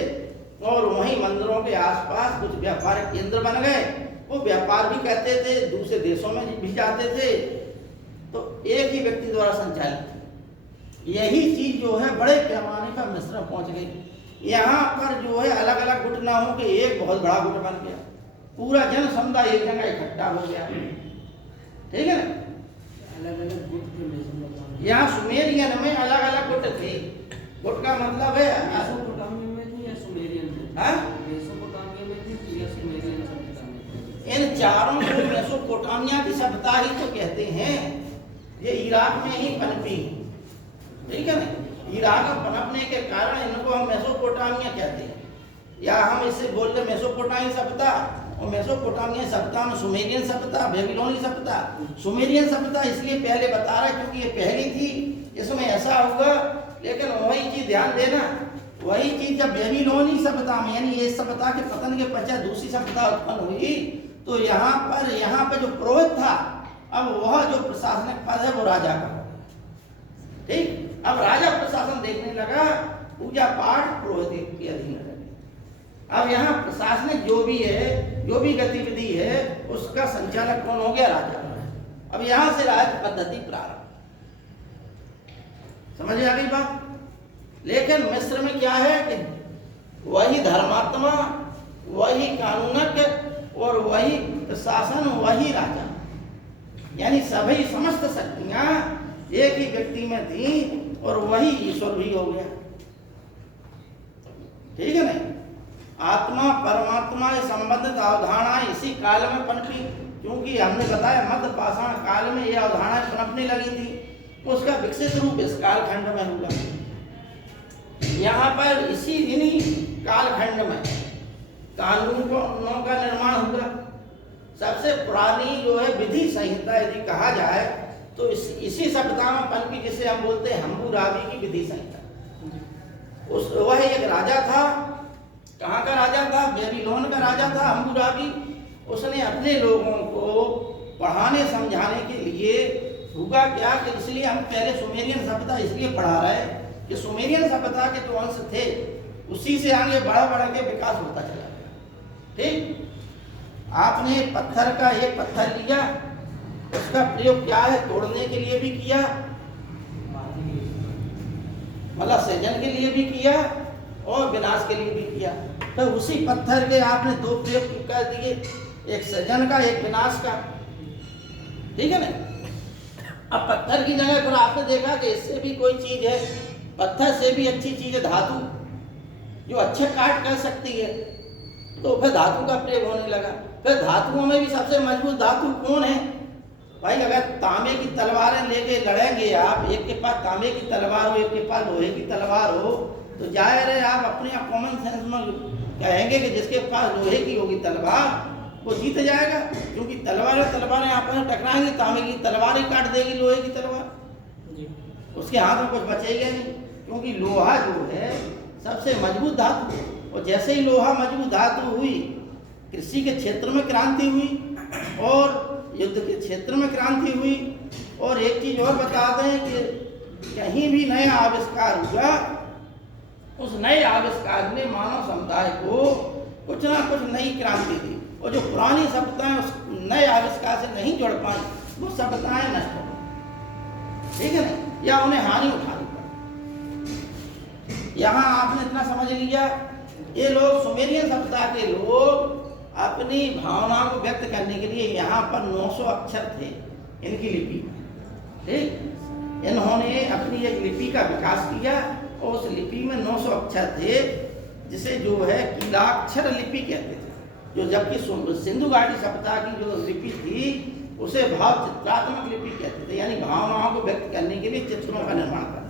और वहीं मंदिरों के आसपास कुछ व्यापारिक केंद्र बन गए। वो व्यापार भी करते थे, दूसरे देशों में भी जाते थे, तो एक ही व्यक्ति द्वारा संचालित। यही चीज जो है बड़े पैमाने पर मिस्र में पहुंच गई। यहाँ पर जो है अलग अलग गुट ना हो कि एक बहुत बड़ा गुट बन गया, पूरा जन समुदाय एक जगह इकट्ठा हो गया, ठीक है ना। अलग अलग गुट थे। यहाँ सुमेरियन में अलग अलग गुट थे। गुट का मतलब है मेसोपोटामिया में थे या सुमेरियन में? हाँ? मेसोपोटामिया में थे या सुमेरियन सभ्यता में? इन चारों को मेसोपोटामिया की सभ्यता ही तो कहते हैं। ये इराक में ही पनपी, ठीक है ना। इराक में पनपने के कारण इनको हम मेसोपोटामिया कहते हैं, या हम इसे बोलते मेसोपोटामिया सभ्यता। और मेसोपोटामिया सभ्यता में सुमेरियन सभ्यता, बेबीलोनी सभ्यता। सुमेरियन सभ्यता इसलिए पहले बता रहा है क्योंकि ये पहली थी, इसमें ऐसा होगा। लेकिन वही चीज ध्यान देना, वही चीज जब बेबीलोनी सभ्यता में यानी ये सभ्यता के पतन के पश्चात दूसरी सभ्यता उत्पन्न हुई, तो यहाँ पर जो पुरोहित था, अब वह जो प्रशासनिक पद है वो राजा का, ठीक। अब राजा प्रशासन देखने लगा, पूजा पाठ पुरोहित के अधीन रहे। अब यहाँ प्रशासनिक जो भी है, जो भी गतिविधि है, उसका संचालक कौन हो गया? राजा। अब यहाँ से राज पद्धति प्रारंभ, समझ में आ गई बात। लेकिन मिस्र में क्या है कि वही धर्मात्मा, वही कानूनज्ञ और वही प्रशासन, वही राजा, यानी सभी समस्त शक्तियां एक ही व्यक्ति में थी और वही ईश्वर भी हो गया, ठीक है नहीं। आत्मा परमात्मा से संबंधित अवधारणाएं इसी काल में पनपी, क्योंकि हमने बताया मध्य पाषाण काल में ये अवधारणाएं पनपने लगी थी, उसका विकसित रूप इस कालखंड में हुआ। यहाँ पर इन्हीं कालखंड में कानूनों का निर्माण हुआ। सबसे पुरानी जो है विधि संहिता यदि कहा जाए तो इसी सभ्यता में पनपी, जिसे हम बोलते हैं हम्मुराबी की विधि संहिता। वह एक राजा था, कहाँ का राजा था? बेबीलोन का राजा था हम्मुराबी। उसने अपने लोगों को पढ़ाने समझाने के लिए हुआ क्या कि इसलिए हम पहले सुमेरियन सभ्यता इसलिए पढ़ा रहे हैं कि सुमेरियन सभ्यता के जो अंश थे उसी से आगे बढ़ के विकास होता चला गया, ठीक। आपने पत्थर का एक पत्थर लिया, उसका प्रयोग क्या है? तोड़ने के लिए भी किया, मतलब सृजन के लिए भी किया और विनाश के लिए भी किया। तो उसी पत्थर के आपने दो प्रयोग कर दिए, एक सृजन का, एक विनाश का, ठीक है ना। अब पत्थर की जगह पर आपने देखा कि इससे भी कोई चीज है, पत्थर से भी अच्छी चीज है धातु, जो अच्छे काट कर सकती है, तो फिर धातु का प्रयोग होने लगा। फिर धातुओं में भी सबसे मजबूत धातु कौन है भाई? अगर तांबे की तलवारें लेके लड़ेंगे आप, एक के पास तांबे की तलवार हो, एक के पास लोहे की तलवार हो, तो जाहिर है आप अपने आप कॉमन सेंस में कहेंगे कि जिसके पास लोहे की होगी तलवार वो जीत जाएगा, क्योंकि तलवारें आपस में टकराएंगी, तांबे की तलवार ही काट देगी लोहे की तलवार, उसके हाथ में कुछ बचेगा नहीं, क्योंकि लोहा जो है सबसे मजबूत धातु। और जैसे ही लोहा मजबूत धातु हुई, कृषि के क्षेत्र में क्रांति हुई और युद्ध के क्षेत्र में क्रांति हुई। और एक चीज और बता दें कि कहीं भी नया आविष्कार हुआ, उस नए आविष्कार ने मानव समुदाय को कुछ ना कुछ नई क्रांति दी, और जो पुरानी सभ्यताएं उस नए आविष्कार से नहीं जुड़ पाई, वो सभ्यताएं नष्ट हो गई, ठीक है ना, या उन्हें हानि उठानी पड़ी। यहाँ आपने इतना समझ लिया, ये लोग सुमेरियन सभ्यता के लोग अपनी भावनाओं को व्यक्त करने के लिए यहाँ पर 900 अक्षर थे इनकी लिपि में, ठीक। इन्होंने अपनी एक लिपि का विकास किया और उस लिपि में 900 अक्षर थे, जिसे जो है कीलाक्षर लिपि कहते थे। जो जबकि सिंधु घाटी सभ्यता की जो लिपि थी उसे भाव चित्रात्मक लिपि कहते थे, यानी भावनाओं को व्यक्त करने के लिए चित्रों का निर्माण करना।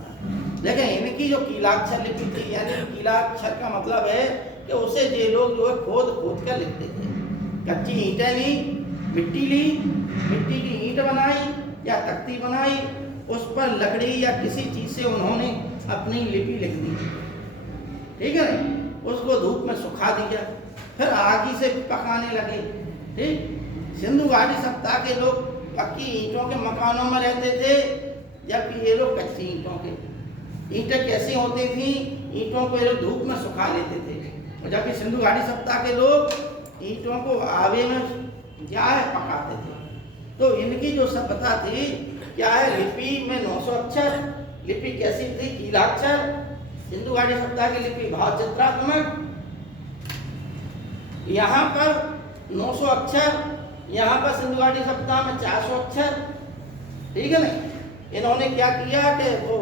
लेकिन इनकी जो कीलाक्षर लिपि थी, यानी कीलाक्षर का मतलब है कि उसे ये लोग जो है खोद खोद कर लिखते थे। कच्ची ईंटें ली, मिट्टी ली, मिट्टी की ईंट बनाई या तख्ती बनाई, उस पर लकड़ी या किसी चीज से उन्होंने अपनी लिपि लिख दी, ठीक है ना। उसको धूप में सुखा दिया, फिर आगी से पकाने लगे, ठीक। सिंधु घाटी सभ्यता के लोग पक्की ईंटों के मकानों में रहते थे, जबकि ये लोग कच्ची ईंटों के। ईंटें कैसी होती थी, ईंटों को ये लोग धूप में सुखा लेते थे, और जबकि सिंधु घाटी सभ्यता के लोग ईंटों को आवे में क्या है पकाते थे। तो इनकी जो सभ्यता थी क्या है, लिपि में 900 अक्षर, लिपि कैसी थी, कीलाक्षर। सिंधु घाटी सभ्यता की लिपि भाव चित्रात्मक, यहाँ पर 900 अक्षर, यहाँ पर सिंधु घाटी सभ्यता में 400 अक्षर, ठीक है ना। इन्होंने क्या किया कि वो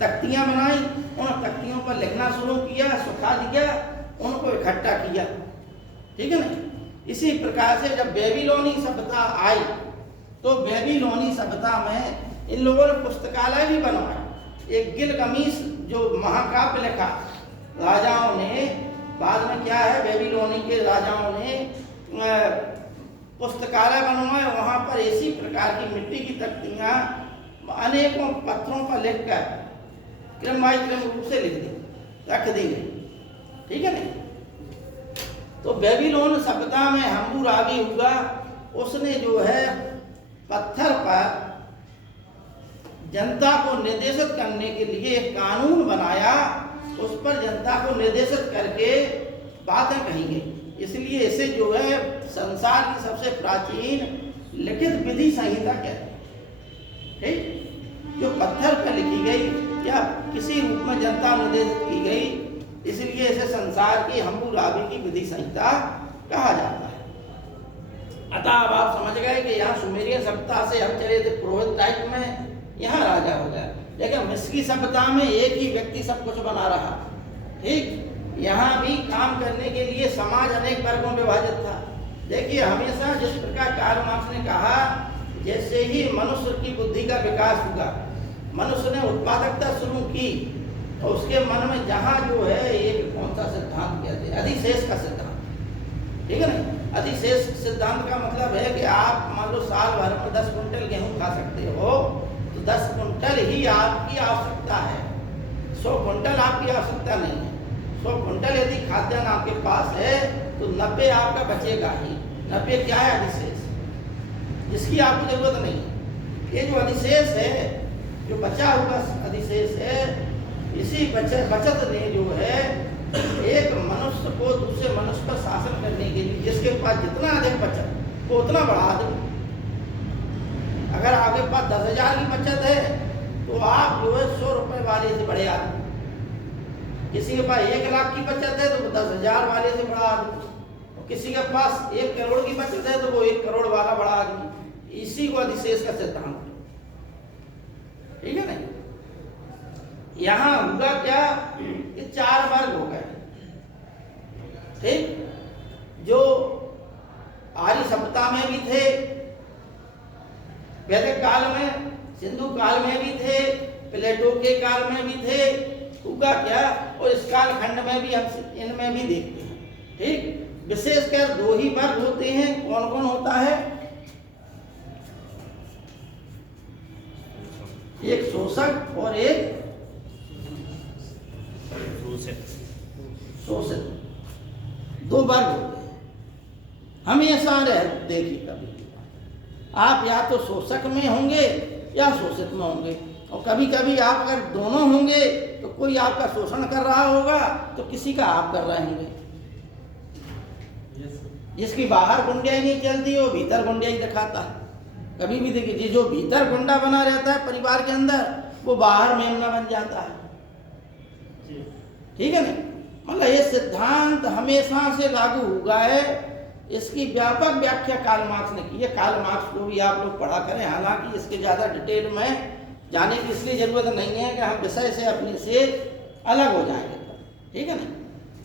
तख्तियां बनाई, उन तख्तियों पर लिखना शुरू किया, सुखा दिया, उनको इकट्ठा किया, ठीक है ना। इसी प्रकार से जब बेबीलोनी सभ्यता आई तो बेबीलोनी सभ्यता में इन लोगों ने पुस्तकालय भी बनवाया। एक गिलगमीश जो महाकाव्य लिखा राजाओं ने, बाद में क्या है बेबीलोनी के राजाओं ने पुस्तकालय बनवाए। वहाँ पर इसी प्रकार की मिट्टी की तख्तियाँ अनेकों पत्थरों पर लिखकर क्रम बाई क्रम रूप से लिख दी, रख दी गई, ठीक है ना। तो बेबीलोन सभ्यता में हम्मुराबी हुआ, उसने जो है पत्थर पर जनता को निर्देशित करने के लिए एक कानून बनाया, उस पर जनता को निर्देशित करके बातें कही गई। इसलिए इसे जो है संसार की सबसे प्राचीन लिखित विधि संहिता कहते हैं, ठीक। जो पत्थर पर लिखी गई या किसी रूप में जनता निर्देशित की गई, इसलिए इसे संसार की हम्मुराबी की विधि संहिता कहा जाता है। अतः अब आप समझ गए कि यहाँ सुमेरियन सभ्यता से हम चले थे पुरोहित टाइप में, यहाँ राजा हो गया। लेकिन मिस्री सभ्यता में एक ही व्यक्ति सब कुछ बना रहा, ठीक। यहाँ भी काम करने के लिए समाज अनेक वर्गों में विभाजित था। देखिए हमेशा जिस प्रकार कार्ल मार्क्स ने कहा, जैसे ही मनुष्य की बुद्धि का विकास हुआ, मनुष्य ने उत्पादकता शुरू की, तो उसके मन में जहाँ जो है एक कौन सा सिद्धांत कहते हैं, अधिशेष का सिद्धांत, ठीक है ना। अधिशेष सिद्धांत का मतलब है कि आप मान लो साल भर में 10 कुंटल गेहूँ खा सकते हो, तो 10 कुंटल ही आपकी आवश्यकता है, 100 कुंटल आपकी आवश्यकता नहीं है। 100 कुंटल यदि खाद्यान्न आपके पास है तो 90 आपका बचेगा ही। 90 क्या है, अधिशेष, जिसकी आपको जरूरत नहीं है। ये जो अधिशेष है, जो बचा हुआ अधिशेष है, इसी बचत ने जो है एक मनुष्य को दूसरे मनुष्य पर शासन करने के लिए, जिसके पास जितना अधिक बचत वो उतना बढ़ा दो। अगर आपके पास 10,000 की बचत है तो आप जो है 100 रुपए वाले से बढ़े आदमी, किसी के पास 1 लाख की बचत है तो वो 10,000 वाले से बड़ा आदमी, किसी के पास 1 करोड़ की बचत है तो वो 1 करोड़ वाला बड़ा आदमी। इसी को अधिशेष का सिद्धांत, ठीक है ना। यहाँ हुआ क्या, ये 4 वर्ग हो गए, ठीक। जो आर्य सभ्यता में भी थे, वैदिक काल में, सिंधु काल में भी थे, प्लेटो के काल में भी थे, हुआ क्या, और इस कालखंड में भी हम इनमें भी देखते हैं, ठीक। विशेषकर 2 ही वर्ग होते हैं। कौन कौन होता है, एक शोषक और एक शोषित, 2 वर्ग होते हैं। हमेशा देखिए कभी आप या तो शोषक में होंगे या शोषित में होंगे। और कभी कभी आप अगर दोनों होंगे तो कोई आपका शोषण कर रहा होगा तो किसी का आप कर रहे होंगे। जिसकी बाहर गुंडियाई नहीं चलती वो भीतर गुंडियाई दिखाता है। कभी भी देखिए, जो भीतर गुंडा बना रहता है परिवार के अंदर वो बाहर मेमना बन जाता है। ठीक है ना? मतलब ये सिद्धांत हमेशा से लागू हुआ है। इसकी व्यापक व्याख्या कार्ल मार्क्स ने की है। कार्ल मार्क्स को भी आप लोग पढ़ा करें, हालांकि इसके ज़्यादा डिटेल में जाने की इसलिए ज़रूरत नहीं है कि हम विषय से अपने से अलग हो जाएंगे। ठीक है ना?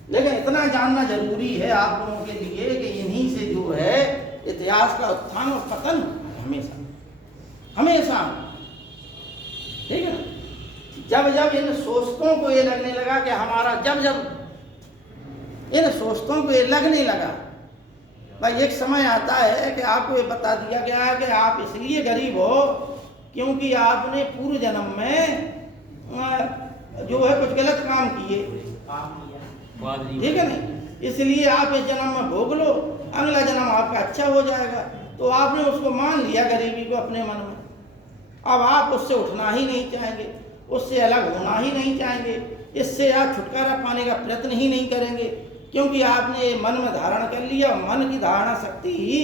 लेकिन इतना जानना जरूरी है आप लोगों के लिए कि इन्हीं से जो है इतिहास का उत्थान और पतन हमेशा हमेशा। ठीक है ना? जब जब इन सोचतों को ये लगने लगा कि हमारा, जब जब इन सोचतों को ये लगने लगा, भाई एक समय आता है कि आपको ये बता दिया गया है कि आप इसलिए गरीब हो क्योंकि आपने पूर्व जन्म में जो है कुछ गलत काम किए। ठीक है ना? इसलिए आप इस जन्म में भोग लो, अगला जन्म आपका अच्छा हो जाएगा। तो आपने उसको मान लिया गरीबी को अपने मन में। अब आप उससे उठना ही नहीं चाहेंगे, उससे अलग होना ही नहीं चाहेंगे, इससे आप छुटकारा पाने का प्रयत्न ही नहीं करेंगे, क्योंकि आपने मन में धारण कर लिया। मन की धारणा शक्ति ही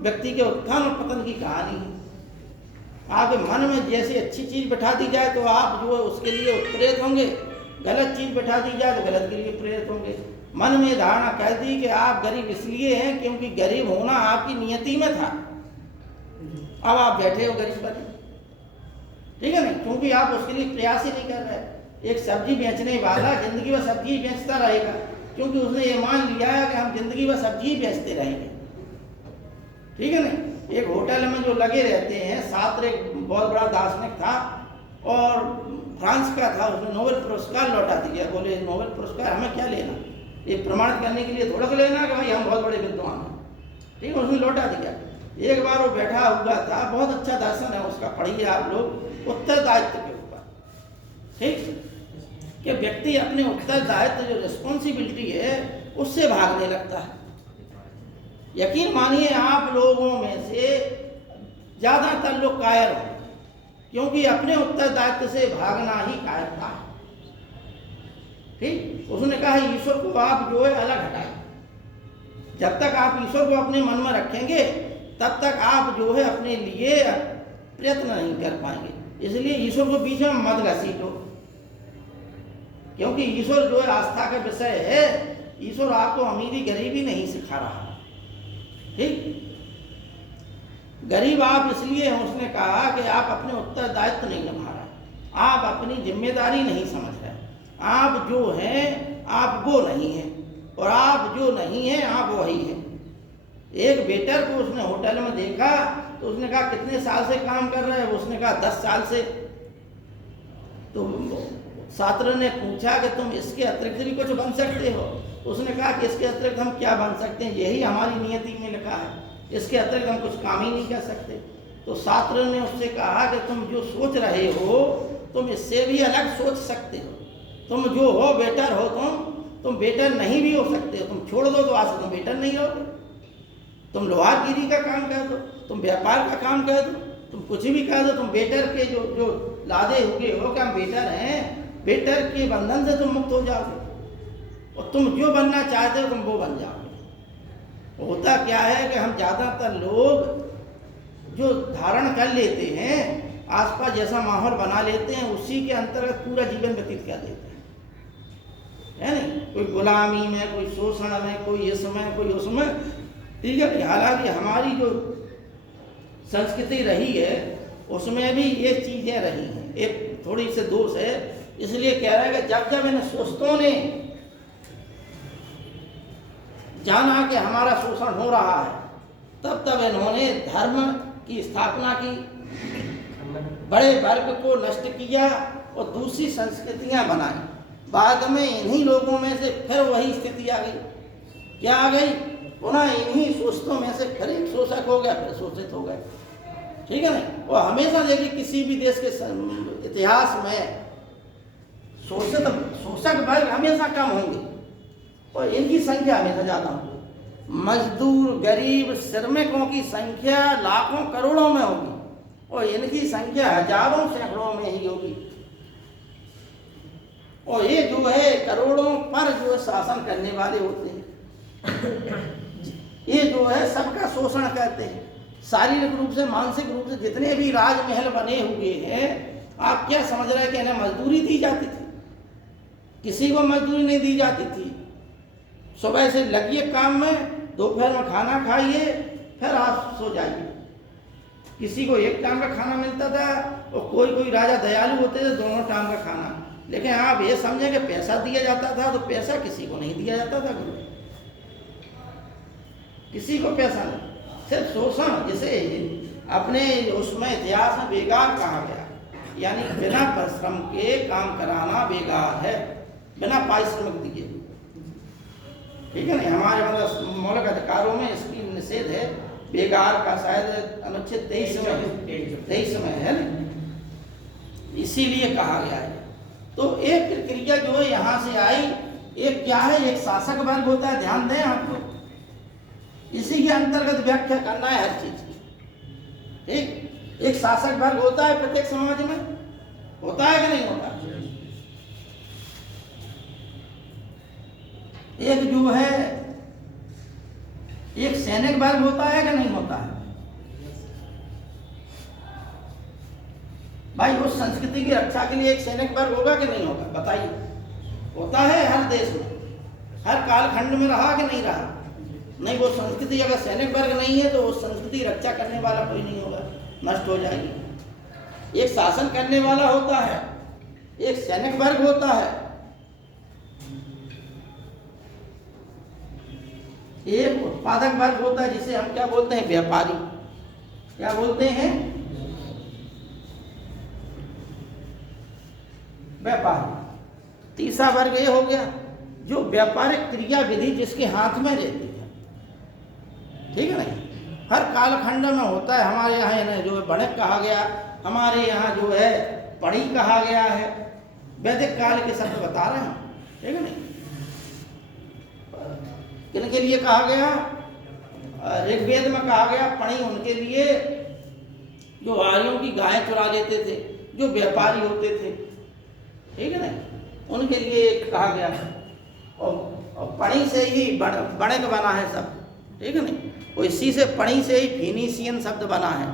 व्यक्ति के उत्थान और पतन की कहानी है। आपके मन में जैसे अच्छी चीज बैठा दी जाए तो आप जो है उसके लिए उत्प्रेरित होंगे, गलत चीज बैठा दी जाए तो गलत के लिए प्रेरित होंगे। मन में धारणा कर दी कि आप गरीब इसलिए हैं क्योंकि गरीब होना आपकी नियति में था, अब आप बैठे हो गरीब बने। ठीक है ना? क्योंकि आप उसके लिए प्रयास ही नहीं कर रहे। एक सब्जी बेचने वाला जिंदगी भर सब्जी बेचता रहेगा, क्योंकि उसने ये मान लिया है कि हम जिंदगी भर सब्जी बेचते रहेंगे। ठीक है ना? एक होटल में जो लगे रहते हैं, सात्र एक बहुत बड़ा दार्शनिक था और फ्रांस का था, उसने नोबेल पुरस्कार लौटा दिया। बोले नोबेल पुरस्कार हमें क्या लेना, ये प्रमाणित करने के लिए थोड़ा सा लेना कि भाई हम बहुत बड़े विद्वान हैं। ठीक है? उसने लौटा दिया। एक बार वो बैठा हुआ था, बहुत अच्छा दर्शन है उसका, पढ़िए आप लोग, उत्तरदायित्व के ऊपर। ठीक? कि व्यक्ति अपने उत्तरदायित्व जो रिस्पॉन्सिबिलिटी है उससे भागने लगता है। यकीन मानिए आप लोगों में से ज्यादातर लोग कायर हैं, क्योंकि अपने उत्तरदायित्व से भागना ही कायरता है। ठीक? उसने कहा ईश्वर को आप जो है अलग हटाएं। जब तक आप ईश्वर को अपने मन में रखेंगे तब तक आप जो है अपने लिए प्रयत्न नहीं कर पाएंगे। इसलिए ईश्वर को बीच में मत घसीटो, क्योंकि ईश्वर जो है आस्था का विषय है। ईश्वर आपको अमीरी गरीबी नहीं सिखा रहा। ठीक? गरीब आप इसलिए हैं, उसने कहा कि आप अपने उत्तरदायित्व नहीं निभा रहे, आप अपनी जिम्मेदारी नहीं समझ रहे। आप जो हैं आप वो नहीं हैं, और आप जो नहीं हैं आप वही हैं। एक वेटर को उसने होटल में देखा तो उसने कहा कितने साल से काम कर रहे हैं? उसने कहा 10 साल से। तो छात्र ने पूछा कि तुम इसके अतिरिक्त भी कुछ बन सकते हो? उसने कहा कि इसके अतिरिक्त हम क्या बन सकते हैं, यही हमारी नियति में लिखा है, इसके अतिरिक्त हम कुछ काम ही नहीं कर सकते। तो छात्र ने उससे कहा कि तुम जो सोच रहे हो तुम इससे भी अलग सोच सकते हो। तुम जो हो बेटर हो, तुम बेटर नहीं भी हो सकते हो। तुम छोड़ दो तो आज तुम बेटर नहीं रहोगे। तुम लोहारगिरी का काम कर दो, तुम व्यापार का काम कर दो, तुम कुछ भी कर दो, तुम बेटर के जो लादे हुए हो कि हम बेटर हैं, बेटर के बंधन से तुम मुक्त हो जाओगे और तुम जो बनना चाहते हो तुम वो बन जाओगे। होता क्या है कि हम ज़्यादातर लोग जो धारण कर लेते हैं, आसपास जैसा माहौल बना लेते हैं, उसी के अंतर्गत पूरा जीवन व्यतीत कर देते हैं, है नहीं? कोई गुलामी में, कोई शोषण में, कोई इसमें, कोई उसमें। ठीक है? हालांकि हमारी जो संस्कृति रही है उसमें भी ये चीज़ें रही हैं। एक थोड़ी से दोष है, इसलिए कह रहा है कि जब जब इन शोषकों ने जाना कि हमारा शोषण हो रहा है तब तब इन्होंने धर्म की स्थापना की, बड़े वर्ग को नष्ट किया और दूसरी संस्कृतियां बनाई। बाद में इन्हीं लोगों में से फिर वही स्थिति आ गई। क्या आ गई? पुनः इन्हीं शोषकों में से फिर एक शोषक हो गया, फिर शोषित हो गए। ठीक है ना? और हमेशा देखिए किसी भी देश के इतिहास में शोषक वर्ग हमेशा कम होंगे और इनकी संख्या हमेशा ज़्यादा होगी। मजदूर गरीब श्रमिकों की संख्या लाखों करोड़ों में होगी और इनकी संख्या हजारों सैकड़ों में ही होगी। और ये जो है करोड़ों पर जो है शासन करने वाले होते हैं। ये जो है सबका शोषण करते हैं, शारीरिक रूप से मानसिक रूप से। जितने भी राजमहल बने हुए हैं, आप क्या समझ रहे हैं कि इन्हें मजदूरी दी जाती थी? किसी को मजदूरी नहीं दी जाती थी। सुबह से लगिए काम में, दोपहर में खाना खाइए, फिर आप सो जाइए। किसी को एक टाइम का खाना मिलता था और कोई राजा दयालु होते थे, दोनों टाइम का खाना। लेकिन आप ये समझें कि पैसा दिया जाता था, तो पैसा किसी को नहीं दिया जाता था, किसी को पैसा नहीं, सिर्फ शोषण। जिसे अपने उसमें इतिहास में बेगार कहा गया, यानी बिना परिश्रम के काम कराना बेगार है, बिना पारिश्रमिक दिए। ठीक है नहीं, हमारे मतलब मौलिक अधिकारों में इसकी निषेध है। बेगार का शायद अनुच्छेद 23 में है ना, इसीलिए कहा गया है। तो एक प्रक्रिया जो है यहाँ से आई, एक क्या है, एक शासक वर्ग होता है, ध्यान दें आपको, इसी के अंतर्गत व्याख्या करना है हर चीज की। ठीक, एक शासक वर्ग होता है प्रत्येक समाज में, होता है कि नहीं होता? एक जो है एक सैनिक वर्ग होता है कि नहीं होता है? भाई उस संस्कृति की रक्षा के लिए एक सैनिक वर्ग होगा कि नहीं होगा? बताइए। होता है हर देश में, हर कालखंड में रहा कि नहीं रहा? नहीं, वो संस्कृति अगर सैनिक वर्ग नहीं है तो वो संस्कृति रक्षा करने वाला कोई नहीं होगा, नष्ट हो जाएगी। एक शासन करने वाला होता है, एक सैनिक वर्ग होता है, एक उत्पादक वर्ग होता है जिसे हम क्या बोलते हैं? व्यापारी। क्या बोलते हैं? व्यापारी। तीसरा वर्ग ये हो गया जो व्यापारिक क्रिया विधि जिसके हाथ में रहती है। ठीक है नहीं, हर कालखंड में होता है। हमारे यहाँ जो है वणिक कहा गया, हमारे यहाँ जो है पढ़ी कहा गया है, वैदिक काल के शब्द बता रहे हैं। ठीक है नहीं, किनके लिए कहा गया? ऋग्वेद में कहा गया पढ़ी उनके लिए जो आर्यों की गायें चुरा लेते थे, जो व्यापारी होते थे। ठीक है नहीं, उनके लिए कहा गया। और पढ़ी से ही वणिक बना है सब। ठीक है नहीं, और इसी से पढ़ी से ही फिनीशियन शब्द बना है।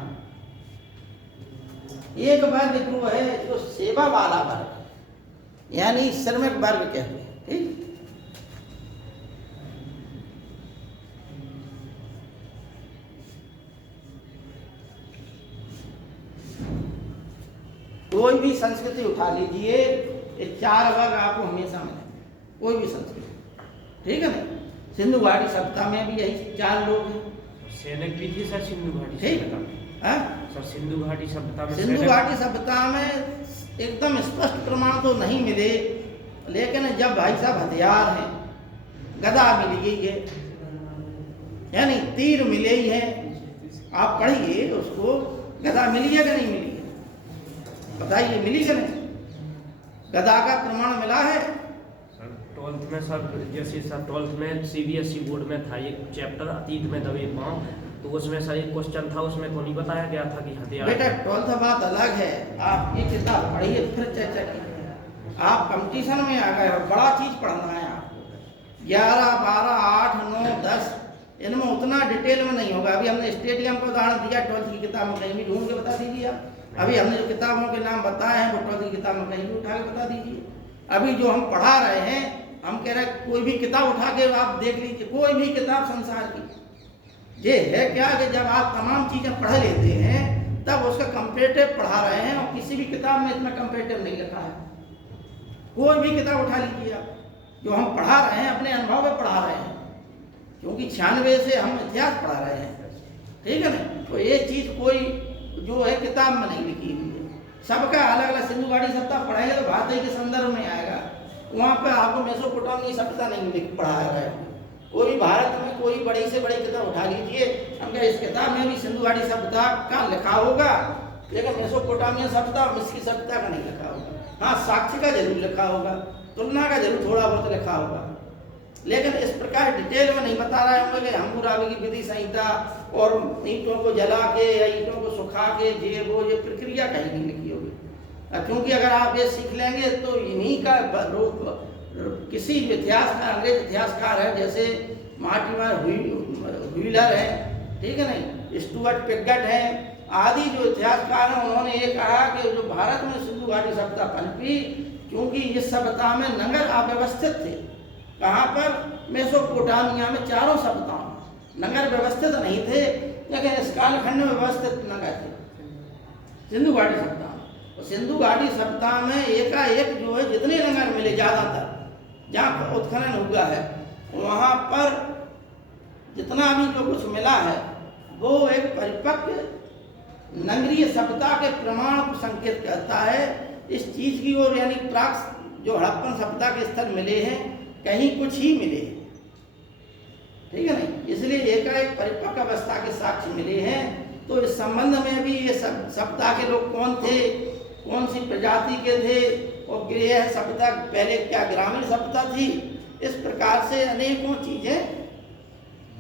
एक वर्ग जो है जो सेवा वाला वर्ग, यानी श्रमिक वर्ग कहते हैं। ठीक, कोई भी संस्कृति उठा लीजिए, ये चार वर्ग आपको हमेशा मिलेंगे, कोई भी संस्कृति। ठीक है ना, सिंधु घाटी सभ्यता में भी यही चार लोग हैं। सैनिक भी थी सर सिंधु घाटी सभ्यता में। सर सिंधु घाटी सभ्यता में, सिंधु घाटी सभ्यता में एकदम स्पष्ट प्रमाण तो नहीं मिले, लेकिन जब भाई साहब हथियार हैं, गदा मिल गई है, यानी तीर मिले ही है। आप पढ़िए उसको, गदा मिली है कि नहीं मिली है? बताइए, मिली कि नहीं? गदा का प्रमाण मिला है? सर 12th में सर, जैसे सर 12th में CBSE बोर्ड में था एक चैप्टर अतीत में दबे पांव, तो उसमें सर एक क्वेश्चन था, उसमें तो नहीं बताया गया था कि हथियार। बेटा 12th बात अलग है, आप ये किताब पढ़िए फिर चर्चा कीजिए। आप कंपटीशन में आ गए हो, बड़ा चीज पढ़ना है आपको। 11, 12, 8, 9, 10 इनमें उतना डिटेल में नहीं होगा। अभी हमने स्टेडियम का उदाहरण दिया, 12th की किताब में कहीं भी ढूंढ के बता दीजिए आप। अभी हमने जो किताबों के नाम बताए हैं वो 12th की किताब में कहीं भी उठा के बता दीजिए। अभी जो हम पढ़ा रहे हैं, हम कह रहे हैं कोई भी किताब उठा के आप देख लीजिए, कोई भी किताब संसार की। ये है क्या कि जब आप तमाम चीज़ें पढ़ लेते हैं तब उसका कंपेरेटिव पढ़ा रहे हैं, और किसी भी किताब में इतना कंपेरेटिव नहीं लिखा है। कोई भी किताब उठा लीजिए आप, जो हम पढ़ा रहे हैं अपने अनुभव में पढ़ा रहे हैं, क्योंकि 96 से हम इतिहास पढ़ा रहे हैं। ठीक है ना, तो ये चीज़ कोई जो है किताब में नहीं लिखी हुई है, सबका अलग अलग। सिंधु घाटी सभ्यता पढ़ाएंगे तो भारत के संदर्भ में आएगा, वहाँ पे आपको मेसोपोटामिया सभ्यता नहीं लिख पढ़ाया गया है। कोई भी भारत में कोई बड़ी से बड़ी किताब उठा लीजिए, हम कहें इस किताब में भी सिंधु घाटी सभ्यता का लिखा होगा, लेकिन मेसोपोटामिया सभ्यता और मिस्र की सभ्यता का नहीं लिखा होगा। हाँ, साक्ष्य का जरूर लिखा होगा, तुलना का जरूर थोड़ा बहुत लिखा होगा। लेकिन इस प्रकार डिटेल में नहीं बता रहे होंगे कि हम्मुराबी की विधि संहिता और ईंटों को जला के या ईंटों को सुखा के ये प्रक्रिया कहीं नहीं लिखी होगी। क्योंकि अगर आप ये सीख लेंगे तो इन्हीं का किसी इतिहास का अंग्रेज इतिहासकार है जैसे मार्टिमर व्हीलर है, ठीक है नहीं, स्टुअर्ट पिगट है आदि जो इतिहासकार हैं, उन्होंने ये कहा कि जो भारत में सिंधु घाटी सभ्यता पनपी क्योंकि इस सभ्यता में नगर अव्यवस्थित थे। कहाँ पर? मेसोपोटामिया में चारों सभ्यताओं में नगर व्यवस्थित नहीं थे, लेकिन इस कालखंड में व्यवस्थित नगर थे सिंधु घाटी सभ्यता में। और सिंधु घाटी सभ्यता में एकाएक जो है जितने नगर मिले ज़्यादातर जहाँ उत्खनन हुआ है वहाँ पर जितना भी जो कुछ मिला है वो एक परिपक्व नगरीय सभ्यता के प्रमाण को संकेत करता है इस चीज की ओर, यानी प्राक जो हड़प्पन सभ्यता के स्थल मिले हैं कहीं कुछ ही मिले, ठीक है नहीं, इसलिए एकाएक परिपक्व अवस्था के साक्ष्य मिले हैं। तो इस संबंध में भी ये सभ्यता के लोग कौन थे, कौन सी प्रजाति के थे और गृह सभ्यता पहले क्या ग्रामीण सभ्यता थी, इस प्रकार से अनेकों चीजें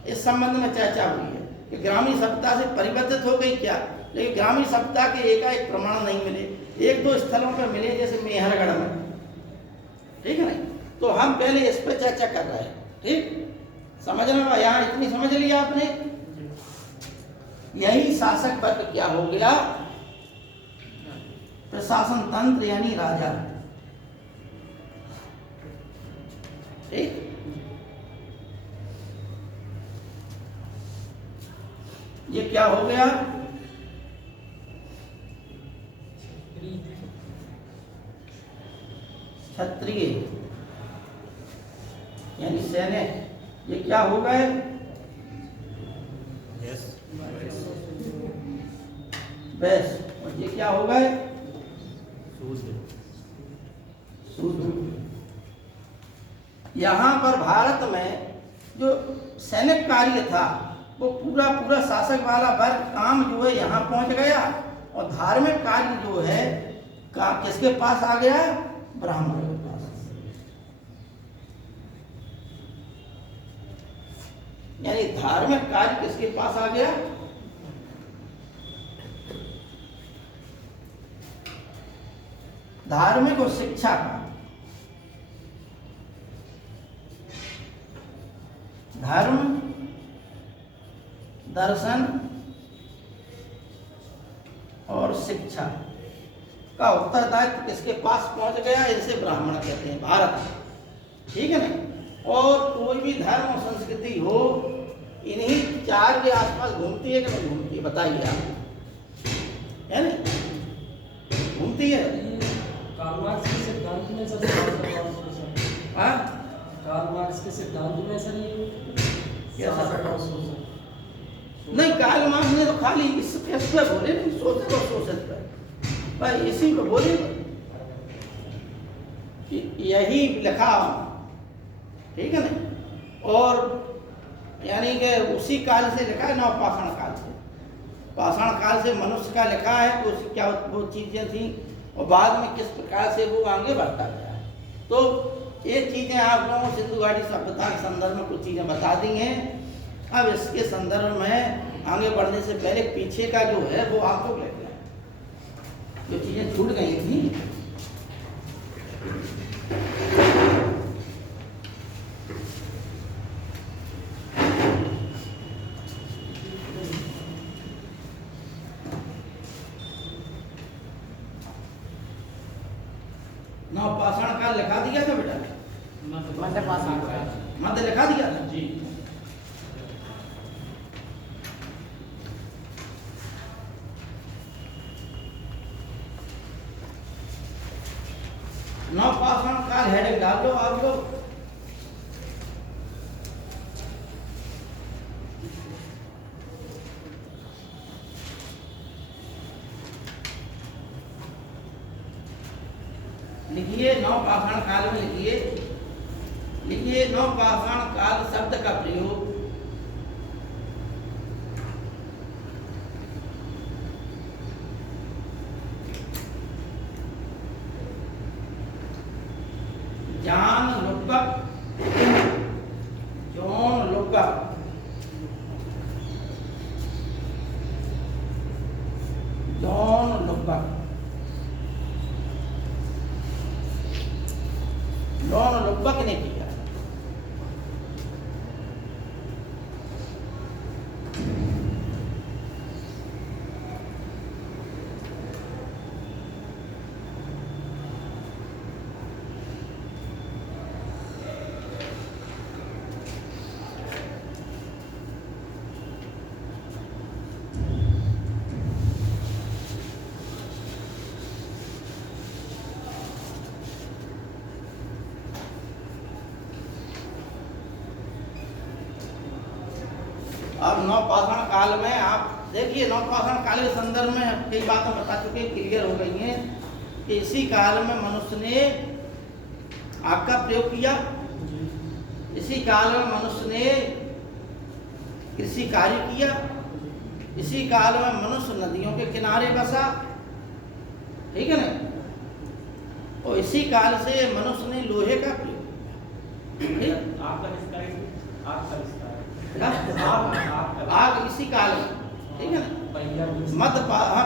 इस संबंध में चर्चा हुई है कि ग्रामीण सभ्यता से परिवर्तित हो गई क्या, लेकिन ग्रामीण सभ्यता के एकाएक प्रमाण नहीं मिले, एक दो स्थलों पर मिले जैसे मेहरगढ़ में, ठीक है नहीं। तो हम पहले इस पर चर्चा कर रहे हैं, ठीक, समझना यहाँ इतनी समझ लिया आपने। यही शासक वर्ग क्या हो गया, प्रशासन तंत्र यानी राजा, ठीक। ये क्या हो गया, क्षत्रिय यानी सैनिक, ये क्या हो गए, वैश्य, और ये क्या हो गए, शूद्र। यहाँ पर भारत में जो सैनिक कार्य था वो पूरा पूरा शासक वाला वर्ग काम जो है यहाँ पहुंच गया, और धार्मिक कार्य जो है किसके पास आ गया, ब्राह्मणों के पास। यानी धार्मिक कार्य किसके पास आ गया, धार्मिक और शिक्षा का, धर्म दर्शन और शिक्षा का उत्तरदायित्व किसके पास पहुंच गया, इसे ब्राह्मण कहते हैं भारत, ठीक है ना। और कोई भी धर्म और संस्कृति हो इन्हीं चार के आसपास घूमती है कि नहीं घूमती है, बताइए आप, है ना, घूमती है। कार्ल मार्क्स के सिद्धांत में सर, हाँ, कार्ल मार्क्स के सिद्धांत में सर ये नहीं, कार्ल मार्क्स ने तो खाली इस पे बोले नहीं, सोचते और शोषित पर भाई इसी को बोले कि यही लिखा, ठीक है ना। और यानी कि उसी काल से लिखा है, नवपाषाण काल से, पाषाण काल से मनुष्य का लिखा है तो क्या वो चीजें थी और बाद में किस प्रकार से वो आगे बढ़ता गया है। तो ये चीजें आप लोगों को सिंधु घाटी सभ्यता के संदर्भ में कुछ चीजें बता दी हैं। अब इसके संदर्भ में आगे बढ़ने से पहले पीछे का जो है वो आप लोग लेते हैं, जो चीजें छूट गई थी। नवपाषाण काल लिखा दिया था बेटा, मध्य लिखा दिया था जी। नवपाषाण काल हेडिंग डाल दो आप लोग। लिखिए नवपाषाण काल में लिखिए नवपाषाण काल शब्द का प्रयोग जान लुब्बक अब नवपाषाण काल में आप देखिए, नवपाषाण काल के संदर्भ में कई बातें बता चुके, क्लियर हो गई हैं कि इसी काल में मनुष्य ने आग का प्रयोग किया, इसी काल में मनुष्य ने कृषि कार्य किया, इसी काल में मनुष्य नदियों के किनारे बसा, ठीक है ना, और इसी काल से मनुष्य ने लोहे का प्रयोग किया। आग इसी काल में, ठीक है ना,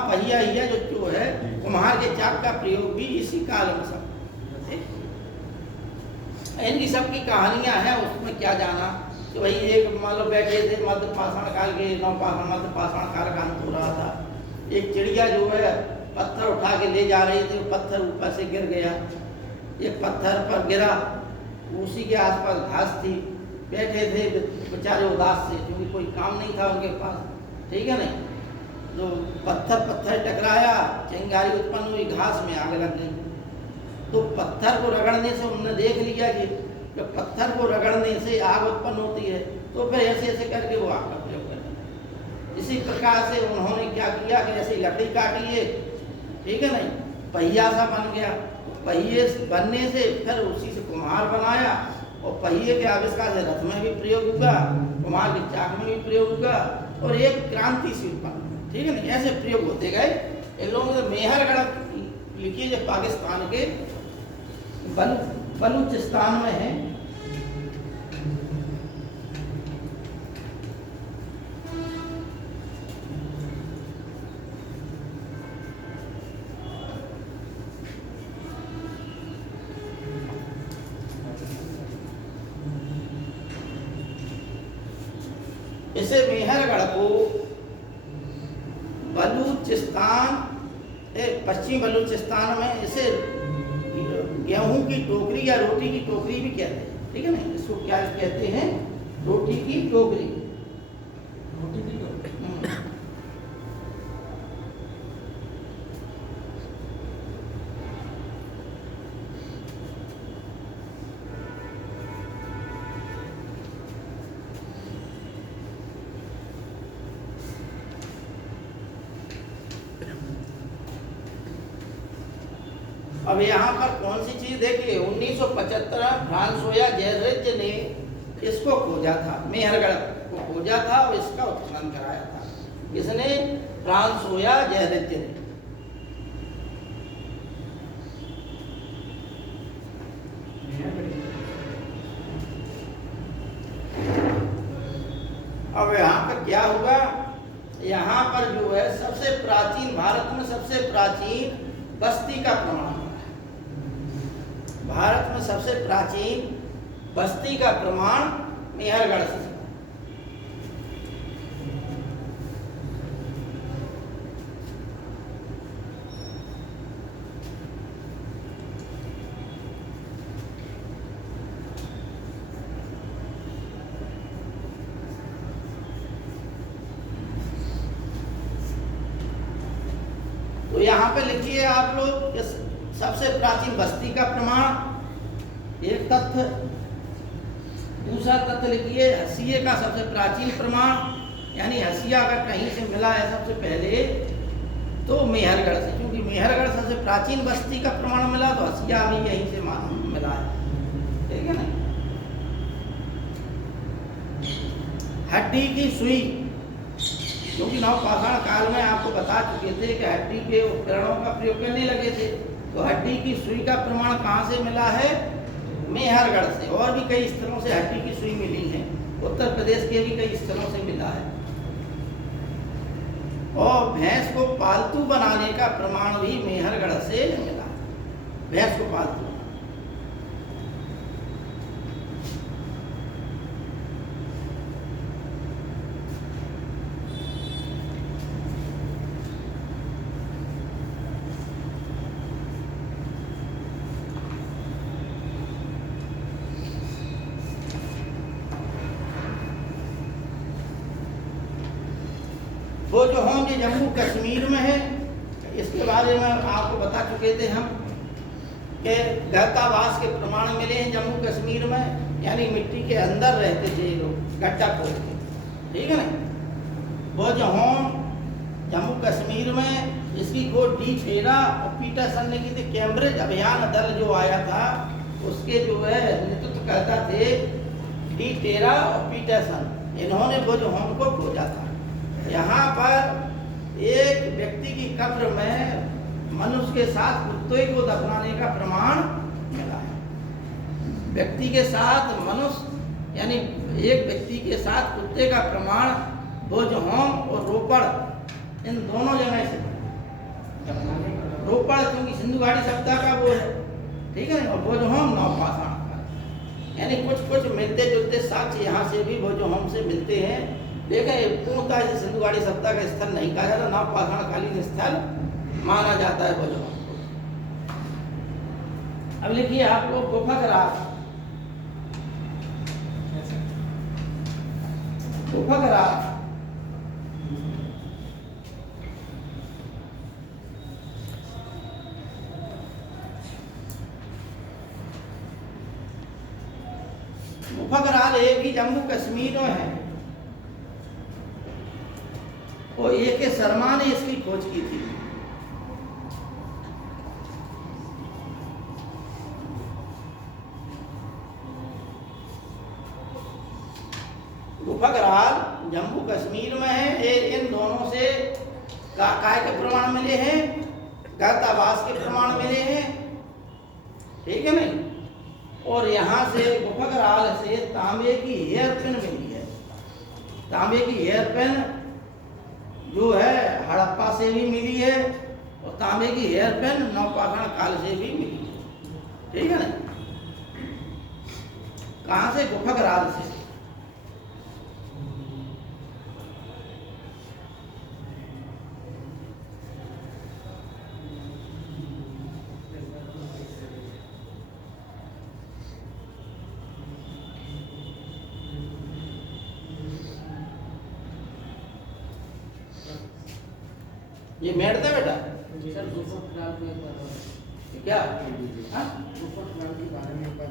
पहिया हिया जो है कुम्हार के चाक का प्रयोग भी इसी काल में सब, इनकी सबकी कहानियां हैं। उसमें क्या जाना कि भाई एक मान लो बैठे थे मध्य पाषाण काल के, मध्य पाषाण काल का अंत हो रहा था, एक चिड़िया जो है पत्थर उठा के ले जा रही थी, वो पत्थर ऊपर से गिर गया, एक पत्थर पर गिरा, उसी के आसपास घास थी, बैठे थे बेचारे उदास से, क्योंकि कोई काम नहीं था उनके पास, ठीक है नहीं, तो पत्थर टकराया, चिंगारी उत्पन्न हुई, घास में आग लग गई। तो पत्थर को रगड़ने से उन्होंने देख लिया कि जब पत्थर को रगड़ने से आग उत्पन्न होती है, तो फिर ऐसे ऐसे करके वो आग का प्रयोग करते। इसी प्रकार से उन्होंने क्या किया कि ऐसे लकड़ी काटी है, ठीक है नहीं, पहिया सा बन गया, पहिए बनने से फिर उसी से कुम्हार बनाया, और पहिए के आविष्कार से रथ में भी प्रयोग हुआ, कुम्हार के चाक में भी प्रयोग हुआ, और एक क्रांति सी उत्पन्न, ठीक है ना, ऐसे प्रयोग होते गए। इन लोगों ने मेहरगढ़ लिखिए, जो पाकिस्तान के बलूचिस्तान में है, इसे मेहरगढ़ को बलूचिस्तान, पश्चिमी बलूचिस्तान में इसे गेहूं की टोकरी या रोटी की टोकरी भी कहते हैं, ठीक है ना, इसको क्या कहते हैं, रोटी की टोकरी। अब यहाँ पर कौन सी चीज देखिए, 1975 फ्रांसोया जेर्रिच ने इसको खोजा था, मेहरगढ़ को खोजा था और इसका उत्खनन कराया था। इसने फ्रांसोया जेर्रिच ने। अब यहाँ पर क्या हुआ, यहाँ पर जो है सबसे प्राचीन, भारत में सबसे प्राचीन बस्ती का प्रमाण, भारत में सबसे प्राचीन बस्ती का प्रमाण मेहरगढ़ से। तो यहाँ पे लिखिए आप लोग इस सबसे प्राचीन बस्ती का प्रमाण, एक तथ्य, दूसरा तथ्य लिखिए हसिये का सबसे प्राचीन प्रमाण, यानी हसिया अगर कहीं से मिला है सबसे पहले तो मेहरगढ़ से, क्योंकि मेहरगढ़ सबसे प्राचीन बस्ती का प्रमाण मिला, तो हसिया भी यहीं से मिला है, ठीक है ना। हड्डी की सुई, क्योंकि नवपाषाण काल में आपको बता चुके थे कि हड्डी के उपकरणों का प्रयोग करने लगे थे, तो हड्डी की सुई का प्रमाण कहाँ से मिला है, मेहरगढ़ से। और भी कई स्थलों से हड्डी की सुई मिली है, उत्तर प्रदेश के भी कई स्थलों से मिला है। और भैंस को पालतू बनाने का प्रमाण भी मेहरगढ़ से मिला, भैंस को पालतू। वो जो होंगे जम्मू कश्मीर में है, इसके बारे में आपको बता चुके थे हम कि गहतावास के प्रमाण मिले हैं जम्मू कश्मीर में, यानी मिट्टी के अंदर रहते थे ये लोग, गड्ढा खोद के, ठीक है ना। वो जो होम जम्मू कश्मीर में इसकी खोज डी ठेरा और पीटरसन ने की थी। कैम्ब्रिज अभियान दल जो आया था उसके जो है नेतृत्व करता थे डी ठेरा और पीटरसन, इन्होंने वो जो होम को खोजा था। यहाँ पर एक व्यक्ति की कब्र में मनुष्य के साथ कुत्ते को दफनाने का प्रमाण मिला है। व्यक्ति के साथ मनुष्य यानी एक व्यक्ति के साथ कुत्ते का प्रमाण भोज होम और रोपड़ इन दोनों जगह से। रोपड़ क्योंकि सिंधु घाटी सप्ताह का वो है, ठीक है ना, और भोज होम नौपाषाण का, यानी कुछ कुछ मिलते जुलते साक्ष्य यहाँ से भी भोज होम से मिलते हैं। लेकिन पूर्णतः इसे सिंधु घाटी सप्ताह का स्थल नहीं कहा जाता, नवपाषाण कालीन स्थल माना जाता है भोज होम को। अब लिखिए आप लोग गोफकराज। गोफकराज मुफकराल एक ही जम्मू कश्मीर में है और एक के शर्मा ने इसकी खोज की थी। मुफकराल जम्मू कश्मीर में है। इन दोनों से काय के प्रमाण मिले हैं, गर्तावास के प्रमाण मिले हैं, ठीक है नहीं। और यहाँ से मुफकराल से तांबे की हेयर पिन मिली है। तांबे की हेयर पिन जो है हड़प्पा से भी मिली है और तांबे की हेयर पिन नवपाषाण काल से भी मिली है, ठीक है ना। कहाँ से? गुफकराल से। ये मेड़ था बेटा सर गुफकराल को एक बार क्या? गुफकराल के बारे में एक बार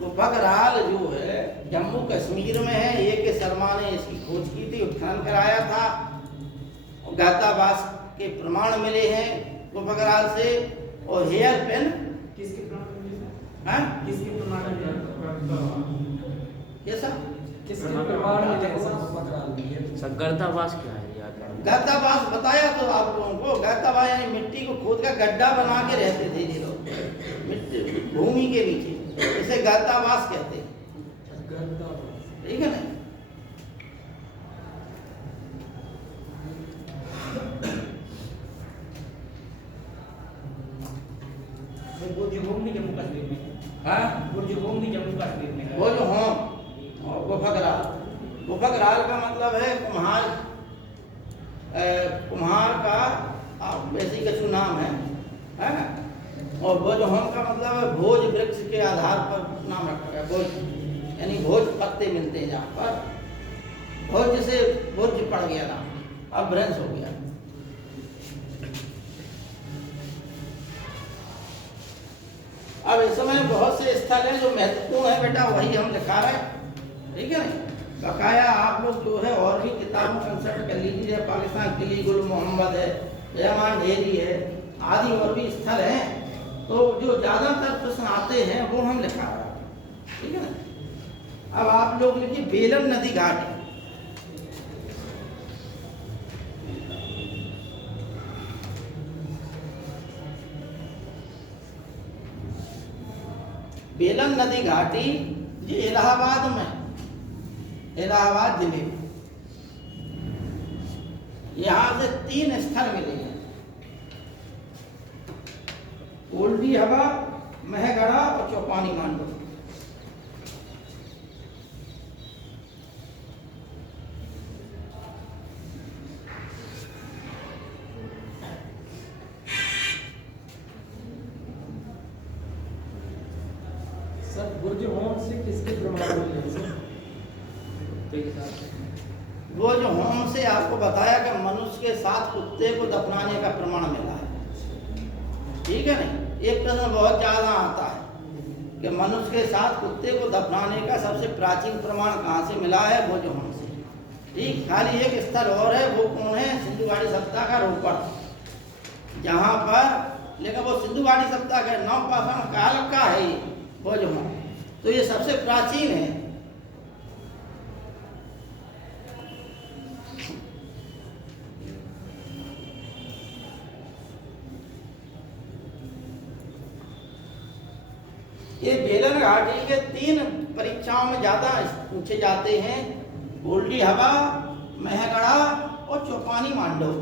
गुफकराल जो है जम्मू कश्मीर में है। ए के शर्मा ने इसकी खोज की थी, उत्खनन कराया था और गर्तावास के प्रमाण मिले हैं गुफकराल से। और हेयर पेन किसके प्रमाण मिले? हाँ किसके प्रमाण मिले? कैसा? किसके प्रमाण मिले सर गुफकराल में? सर गर्तावास क्या है याद है? गर्तावास बताया तो आप लोगों को। गर्तावास यानी मिट्टी को खोद कर गड्ढा बना के रहते थे ये लोग मिट्टी भूमि के नीचे, इसे गर्तावास कहते हैं, ठीक है ना। बुर्ज होम भी जम्मू कश्मीर में। हाँ बुर्ज होम भी जम्मू कश्मीर में है। वो जो होम और गुफकराल। गुफकराल का मतलब है कुम्हार, कुम्हार का वैसे कछु नाम है ना। और भोज होम का मतलब है भोज वृक्ष के आधार पर नाम रखा गया। भोज यानी भोज पत्ते मिलते हैं जहाँ पर। भोज से भोज पड़ गया नाम, अब भ्रंश हो गया। अब इस समय बहुत से स्थल हैं जो महत्वपूर्ण है बेटा, वही हम दिखा रहे हैं, ठीक है ना। बकाया आप लोग जो है और भी किताबों कंसल्ट कर लीजिए। पाकिस्तान के लिए गुल मोहम्मद है, जयमान ढेरी है, आदि और भी स्थल हैं। तो जो ज़्यादातर प्रश्न आते हैं वो हम लिखा रहे हैं, ठीक है ना। अब आप लोग लिखिए बेलन नदी घाट। बेलन नदी घाटी ये इलाहाबाद में, इलाहाबाद जिले में। यहाँ से 3 स्थल मिले हैं, ओल्डी हवा, महगढ़ा और चौपानी मांडव। सर बुर्ज होम से किसके प्रमाण मिले सर? वो जो होम से आपको बताया कि मनुष्य के साथ कुत्ते को दफनाने का प्रमाण मिला है, ठीक है ना। एक प्रश्न बहुत ज्यादा आता है कि मनुष्य के साथ कुत्ते को दफनाने का सबसे प्राचीन प्रमाण कहाँ से मिला है? वो जो होम से। ठीक, खाली एक स्थल और है, वो कौन है? सिंधुवाड़ी सप्ताह का रोपड़, जहाँ पर, लेकिन वो सिंधुवाड़ी सप्ताह का नवपाषाण काल का है ये, वो जो है, तो ये सबसे प्राचीन है। ये बेलन घाटी के 3 परीक्षाओं में ज्यादा पूछे जाते हैं, गोल्डी हवा, महगढ़ा और चौपानी मांडो।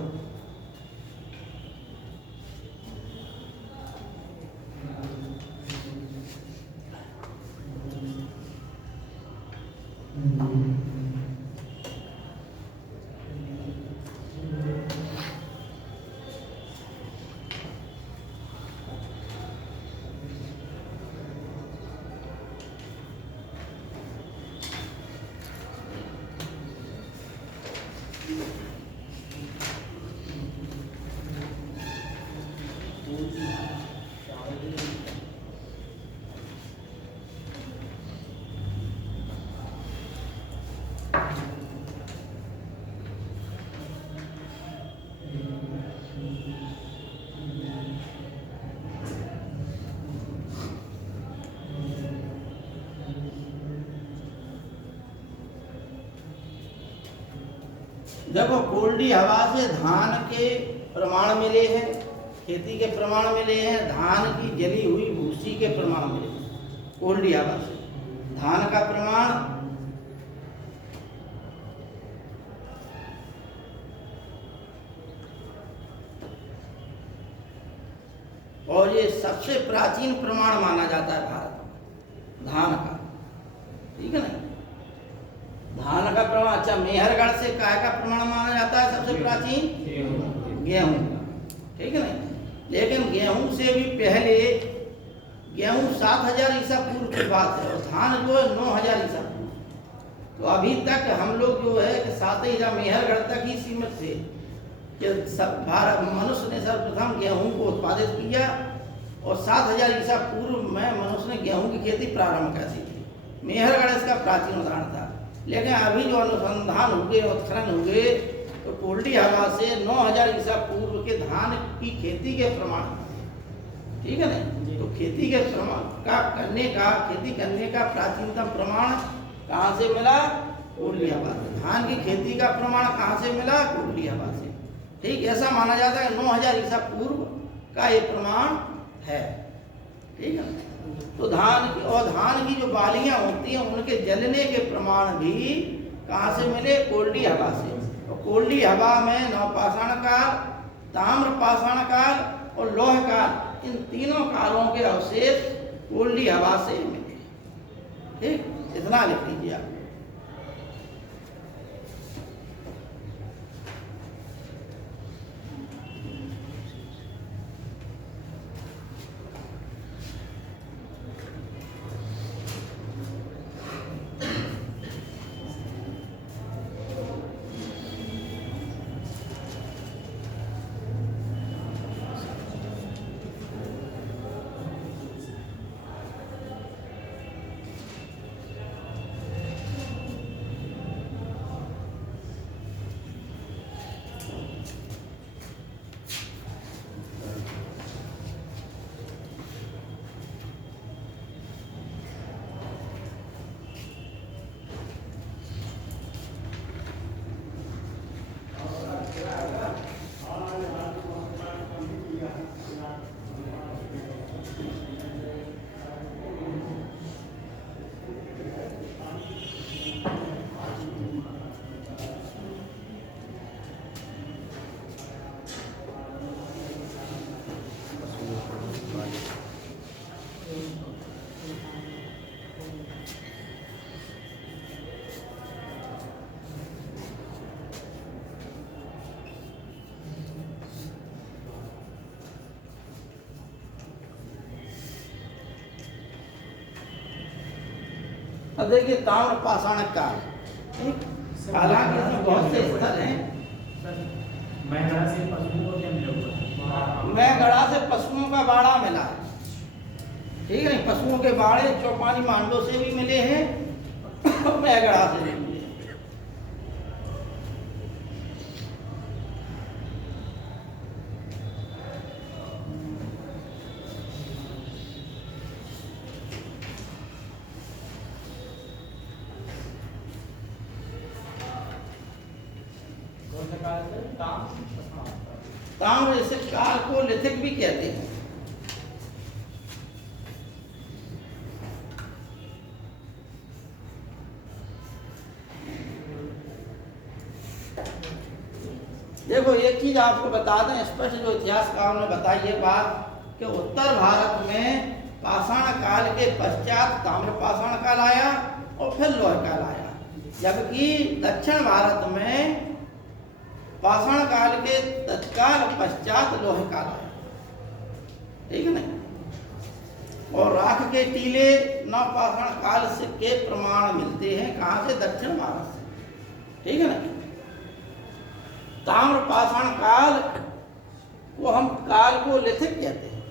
देखो, गोल्डी हवा से धान के प्रमाण मिले हैं, खेती के प्रमाण मिले हैं, धान की जली हुई भूसी के प्रमाण मिले हैं। गोल्डी हवा से धान का प्रमाण, और ये सबसे प्राचीन प्रमाण माना जाता है भारत में धान का, ठीक है ना? धान का प्रमाण। अच्छा, मेहरगढ़ से काय का प्रमाण माना जाता है सबसे प्राचीन? गेहूं, ठीक है ना? लेकिन गेहूं से भी पहले, गेहूं 7000 ईसा पूर्व की बात है, और धान जो है 9000 ईसा पूर्व। तो अभी तक हम लोग जो है कि 7000 मेहरगढ़ तक ही सीमित थे कि भारत मनुष्य ने सर्वप्रथम गेहूं को उत्पादित किया, और 7000 ईसा पूर्व में मनुष्य ने गेहूं की खेती प्रारंभ कर दी थी। मेहरगढ़ इसका प्राचीन उदाहरण था। लेकिन अभी जो अनुसंधान हुए, उत्खनन हुए, तो गोल्डी हवा से 9000 ईसा पूर्व के धान की खेती के प्रमाण, ठीक है ना? तो खेती के प्रमाण का करने का, खेती करने का प्राचीनतम प्रमाण कहाँ से मिला? गोल्डी हवा से। धान की खेती का प्रमाण कहाँ से मिला? गोल्डी हवा से। ठीक, ऐसा माना जाता है 9000 ईसा पूर्व का ये प्रमाण है, ठीक है ना? तो धान की जो बालियां होती हैं, उनके जलने के प्रमाण भी कहाँ से मिले? गोल्डी हवा से। और गोल्डी हवा में नवपाषाण काल, ताम्रपाषाण काल और लौह काल, इन तीनों कालों के अवशेष गोल्डी हवा से मिले। ठीक, इतना लिख लीजिए आप। अब देखिए ताम्रपाषाण काल, हालांकि इसमें बहुत से स्थल हैं। मैगढ़ा से पशुओं को क्या मिला हुआ? मैगढ़ा से पशुओं का बाड़ा मिला है, ठीक है। पशुओं के बाड़े चौपानी मांडो से भी मिले हैं, मैगढ़ा से भी मिले हैं। काल को लिथिक भी कहते हैं। देखो एक चीज आपको बता दें, स्पष्ट जो इतिहासकारों ने बताई है बात कि उत्तर भारत में पाषाण काल के पश्चात ताम्र पाषाण काल आया और फिर लौह काल आया, जबकि दक्षिण भारत में पाषाण काल के तत्काल पश्चात लौह काल आया। ठीक है ना। और राख के टीले नव पाषाण काल से के प्रमाण मिलते हैं कहाँ से? दक्षिण भारत से। ठीक है ना। ताम्र पाषाण काल को हम काल को लिथिक कहते हैं।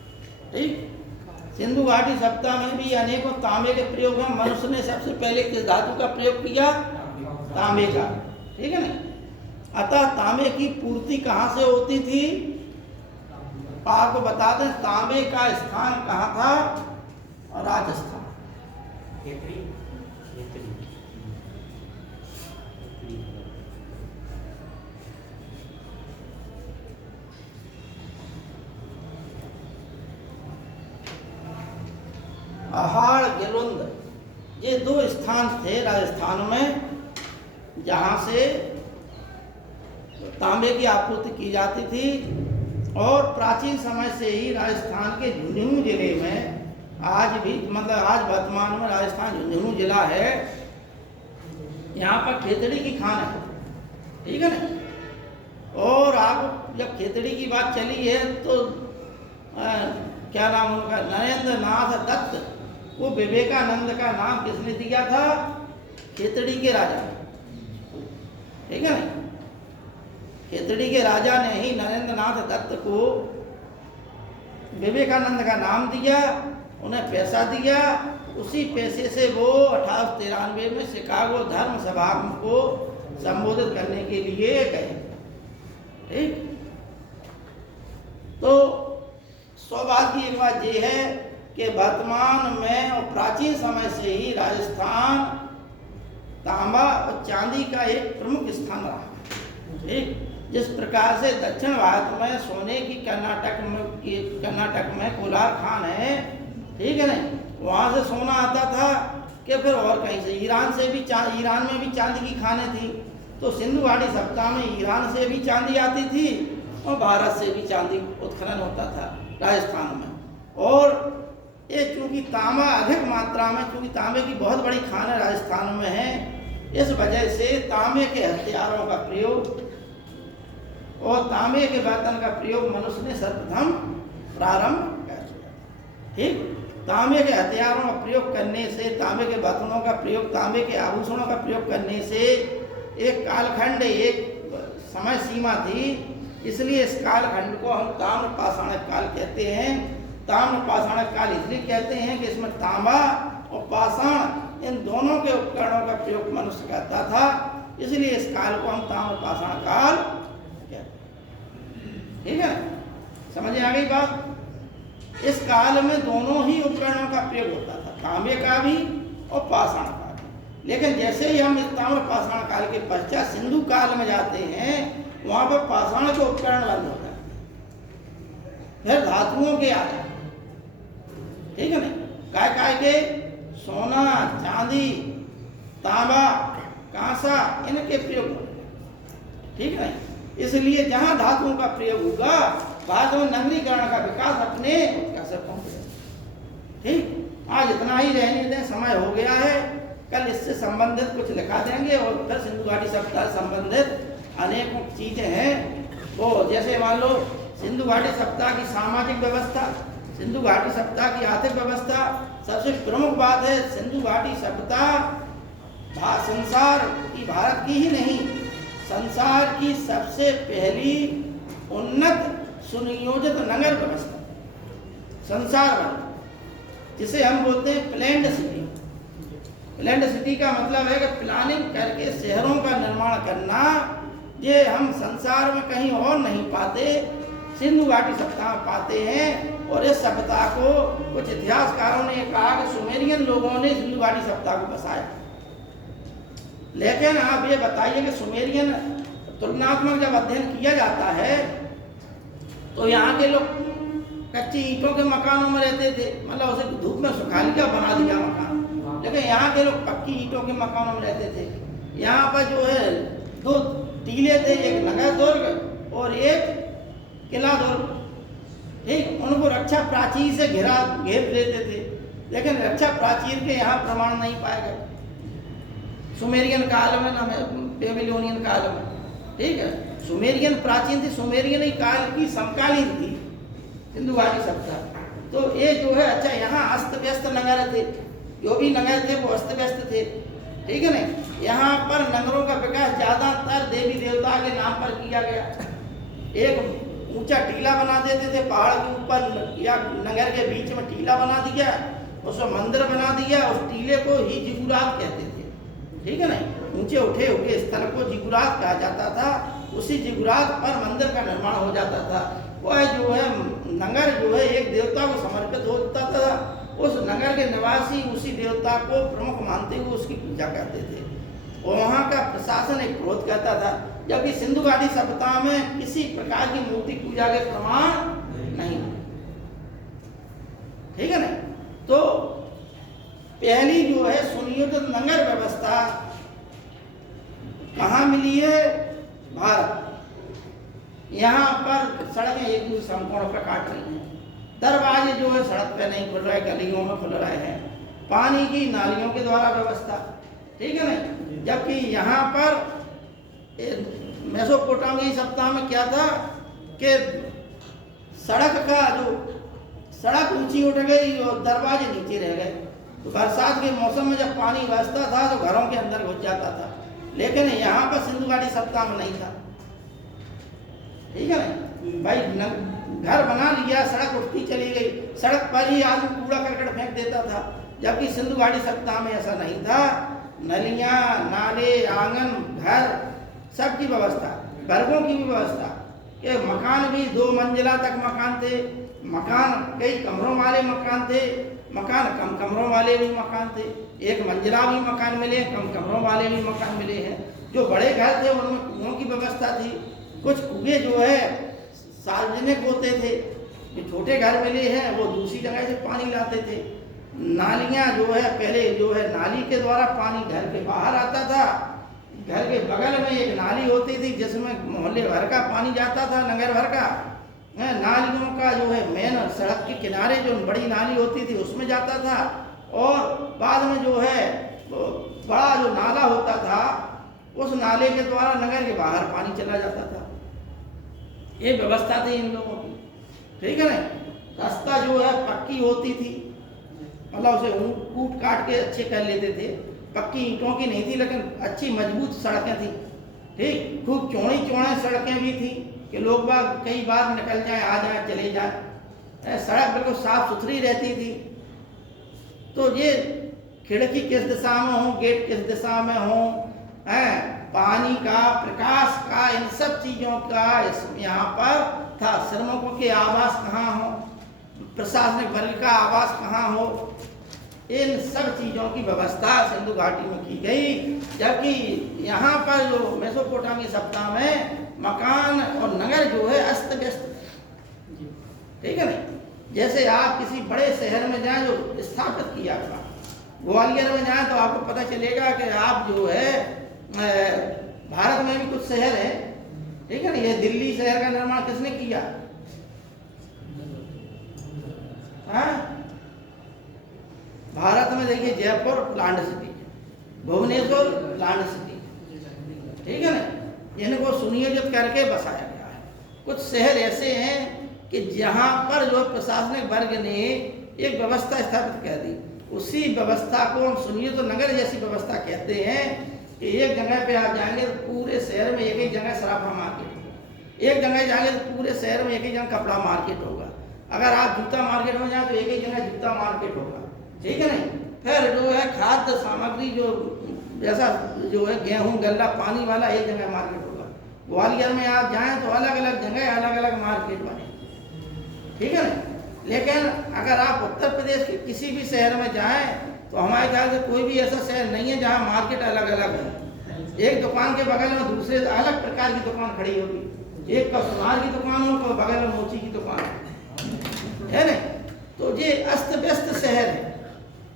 ठीक। सिंधु घाटी सप्ताह में भी अनेकों तांबे के प्रयोग हैं। मनुष्य ने सबसे पहले किस धातु का प्रयोग किया? तांबे का। ठीक है ना। अतः तांबे की पूर्ति कहाँ से होती थी? आपको बता दें तांबे का स्थान कहाँ था? राजस्थान। अहाड़ गिलुंद ये दो स्थान थे राजस्थान में जहाँ से तांबे की आपूर्ति की जाती थी। और प्राचीन समय से ही राजस्थान के झुंझुनू जिले में आज भी मतलब आज वर्तमान में राजस्थान झुंझुनू जिला है, यहाँ पर खेतड़ी की खान है। ठीक है ना। और आप जब खेतड़ी की बात चली है तो क्या नाम उनका? नरेंद्र नाथ दत्त को विवेकानंद का नाम किसने दिया था? खेतड़ी के राजा। ठीक है ना। खेतड़ी के राजा ने ही नरेंद्र नाथ दत्त को विवेकानंद का नाम दिया, उन्हें पैसा दिया। उसी पैसे से वो 1893 में शिकागो धर्म सभा को संबोधित करने के लिए गए। ठीक। तो सौभाग्य की एक बात ये है कि वर्तमान में और प्राचीन समय से ही राजस्थान तांबा और चांदी का एक प्रमुख स्थान रहा है। ठीक। जिस प्रकार से दक्षिण भारत में सोने की कर्नाटक में कोलार खान है। ठीक है ना। वहाँ से सोना आता था कि फिर और कहीं से ईरान में भी चांदी की खानें थी। तो सिंधु घाटी सप्ताह में ईरान से भी चांदी आती थी और भारत से भी चांदी उत्खनन होता था राजस्थान में। और ये चूंकि तांबा अधिक मात्रा में, चूंकि तांबे की बहुत बड़ी खानें राजस्थान में है, इस वजह से तांबे के हथियारों का प्रयोग और तांबे के बर्तन का प्रयोग मनुष्य ने सर्वप्रथम प्रारंभ कर दिया। ठीक। तांबे के हथियारों का प्रयोग करने से, तांबे के बर्तनों का प्रयोग, तांबे के आभूषणों का प्रयोग करने से एक कालखंड, एक समय सीमा थी। इसलिए इस कालखंड को हम ताम्र पाषाण काल कहते हैं। ताम्र पाषाण काल इसलिए कहते हैं कि इसमें तांबा और पाषाण इन दोनों के उपकरणों का प्रयोग मनुष्य करता था, इसलिए इस काल को हम ताम्र पाषाण काल कहते हैं। ठीक है, समझ आ गई बात। इस काल में दोनों ही उपकरणों का प्रयोग होता था, तांबे का भी और पाषाण का भी। लेकिन जैसे ही हम इस ताम्र पाषाण काल के पश्चात सिंधु काल में जाते हैं, वहां पर पाषाण के उपकरण बंद हो जाते हैं, फिर धातुओं के आ जाते हैं। ठीक है ना, काय के सोना, चांदी, तांबा, कांसा इनके प्रयोग होते। ठीक है, इसलिए जहां धातुओं का प्रयोग होगा बाद में नगरीकरण का विकास अपने उत्कर्ष पर पहुंचेगा। ठीक, आज इतना ही रहने दें, समय हो गया है। कल इससे संबंधित कुछ लिखा देंगे और फिर सिंधु घाटी सप्ताह से संबंधित अनेकों चीजें हैं। वो जैसे मान लो सिंधु घाटी सप्ताह की सामाजिक व्यवस्था, सिंधु घाटी सप्ताह की आर्थिक व्यवस्था। सबसे प्रमुख बात है सिंधु घाटी सप्ताह संसार की, भारत की ही नहीं, संसार की सबसे पहली उन्नत सुनियोजित नगर व्यवस्था संसार में, जिसे हम बोलते हैं प्लैंड सिटी। प्लैंड सिटी का मतलब है कि प्लानिंग करके शहरों का निर्माण करना। ये हम संसार में कहीं और नहीं पाते, सिंधु घाटी सप्ताह में पाते हैं। और इस सप्ताह को कुछ इतिहासकारों ने कहा कि सुमेरियन लोगों ने सिंधु घाटी सप्ताह को बसाया। लेकिन आप ये बताइए कि सुमेरियन तुलनात्मक जब अध्ययन किया जाता है तो यहाँ के लोग कच्ची ईंटों के मकानों में रहते थे, मतलब उसे धूप में सुखा लिया, बना दिया मकान। लेकिन यहाँ के लोग पक्की ईंटों के मकानों में रहते थे। यहाँ पर जो है 2 टीले थे, एक नगर दुर्ग और एक किला दुर्ग। ठीक, उनको रक्षा प्राचीर से घेर लेते थे, लेकिन रक्षा प्राचीर के यहाँ प्रमाण नहीं पाए गए सुमेरियन काल में, ना बेबीलोनियन काल में। ठीक है, सुमेरियन प्राचीन थी, सुमेरियन काल की समकालीन थी सिंधु घाटी सभ्यता। तो ये जो है, अच्छा यहाँ अस्त व्यस्त नगर थे, जो भी नगर थे वो अस्त व्यस्त थे। ठीक है ना, यहाँ पर नगरों का विकास ज्यादातर देवी देवता के नाम पर किया गया। एक ऊंचा टीला बना देते थे पहाड़ के ऊपर या नगर के बीच में टीला बना दिया, उसमें मंदिर बना दिया, उस टीले को ही जिगुरात कहते थे। ठीक है ना, ऊंचे उठे हुए स्थल को जिगुरात कहा जाता था। उसी जिगुरात पर मंदिर का निर्माण हो जाता था। वह जो है नगर जो है एक देवता को समर्पित होता था। उस नगर के निवासी उसी देवता को प्रमुख मानते हुए उसकी पूजा करते थे और वहाँ का प्रशासन एक क्रोध करता था। जबकि सिंधु घाटी सभ्यता में किसी प्रकार की मूर्ति पूजा के प्रमाण नहीं। ठीक है ना, तो पहली जो है सुनियोजित नगर व्यवस्था कहाँ मिली है? भारत। यहाँ पर सड़कें एक दूसरे समकोण पर काट रही हैं, दरवाजे जो है सड़क पे नहीं खुल रहे, गलियों में खुल रहे हैं, पानी की नालियों के द्वारा व्यवस्था। ठीक है ना, जबकि यहाँ पर मेसोपोटामिया सभ्यता में क्या था कि सड़क ऊंची उठ गई और दरवाजे नीचे रह गए। तो बरसात के मौसम में जब पानी बरसता था तो घरों के अंदर घुस जाता था, लेकिन यहाँ पर सिंधु घाटी सभ्यता में नहीं था। ठीक है ना भाई, घर बना लिया, सड़क उठती चली गई, सड़क पर ही आदमी कूड़ा करकट फेंक देता था। जबकि सिंधु घाटी सभ्यता में ऐसा नहीं था। नलियाँ, नाले, आंगन, घर सबकी व्यवस्था, वर्गों की भी व्यवस्था कि मकान भी 2 मंजिला तक मकान थे, मकान कई कमरों वाले मकान थे, मकान कम कमरों वाले भी मकान थे, 1 मंजिला भी मकान मिले, कम कमरों वाले भी मकान मिले हैं। जो बड़े घर थे उनमें कुओं की व्यवस्था थी। कुछ कुएं जो है सार्वजनिक होते थे, जो छोटे घर मिले हैं वो दूसरी जगह से पानी लाते थे। नालियाँ जो है पहले जो है नाली के द्वारा पानी घर के बाहर आता था। घर के बगल में एक नाली होती थी जिसमें मोहल्ले भर का पानी जाता था, नगर भर का। नालियों का जो है मेन सड़क के किनारे जो बड़ी नाली होती थी उसमें जाता था, और बाद में जो है बड़ा जो नाला होता था उस नाले के द्वारा नगर के बाहर पानी चला जाता था। ये व्यवस्था थी इन लोगों की। ठीक है ना, रास्ता जो है पक्की होती थी, मतलब उसे कूट काट के अच्छे कर लेते थे। पक्की ईंटों की नहीं थी, लेकिन अच्छी मजबूत सड़कें थी। ठीक, खूब चौड़ी सड़कें भी थी कि लोग बाग कई बार निकल जाए, आ जाए, चले जाए। सड़क बिल्कुल साफ सुथरी रहती थी। तो ये खिड़की किस दिशा में हो, गेट किस दिशा में हो, पानी का, प्रकाश का, इन सब चीज़ों का यहाँ पर था। श्रमिकों के आवास कहाँ हो, प्रशासनिक वर्ग का आवास कहाँ हो, इन सब चीज़ों की व्यवस्था सिंधु घाटी में की गई। जबकि यहाँ पर जो मेसोपोटामिया सभ्यता में मकान और नगर जो है अस्त व्यस्त। ठीक है ना, जैसे आप किसी बड़े शहर में जाएं जो स्थापित किया था, ग्वालियर में जाएं तो आपको पता चलेगा कि आप जो है भारत में भी कुछ शहर है। ठीक है ना, ये दिल्ली शहर का निर्माण किसने किया? भारत में देखिए Jaipur plant city, Bhubaneswar plant city. ठीक है ना, इनको सुनियोजित करके बसाया गया है। कुछ शहर ऐसे हैं कि जहाँ पर जो प्रशासनिक वर्ग ने एक व्यवस्था स्थापित कर दी, उसी व्यवस्था को हम सुनियोजित नगर जैसी व्यवस्था कहते हैं। कि एक जगह पे आप जाएंगे तो पूरे शहर में एक ही जगह सराफा मार्केट होगा, एक जगह जाएंगे तो पूरे शहर में एक ही जगह कपड़ा मार्केट होगा, अगर आप जूता मार्केट में जाए तो एक ही जगह जूता मार्केट होगा। ठीक है नहीं, फिर जो है खाद्य सामग्री जो जैसा जो है गेहूँ, गल्ला, पानी वाला एक जगह मार्केट होगा। ग्वालियर में आप जाएँ तो अलग अलग जगह अलग अलग मार्केट बने। ठीक है ना, लेकिन अगर आप उत्तर प्रदेश के किसी भी शहर में जाएँ तो हमारे ख्याल से कोई भी ऐसा शहर नहीं है जहाँ मार्केट अलग अलग है। एक दुकान के बगल में दूसरे अलग प्रकार की दुकान खड़ी होगी। एक का सुनार की दुकान हो, कोई बगल में मोची की दुकान है ना। तो ये अस्त व्यस्त शहर है।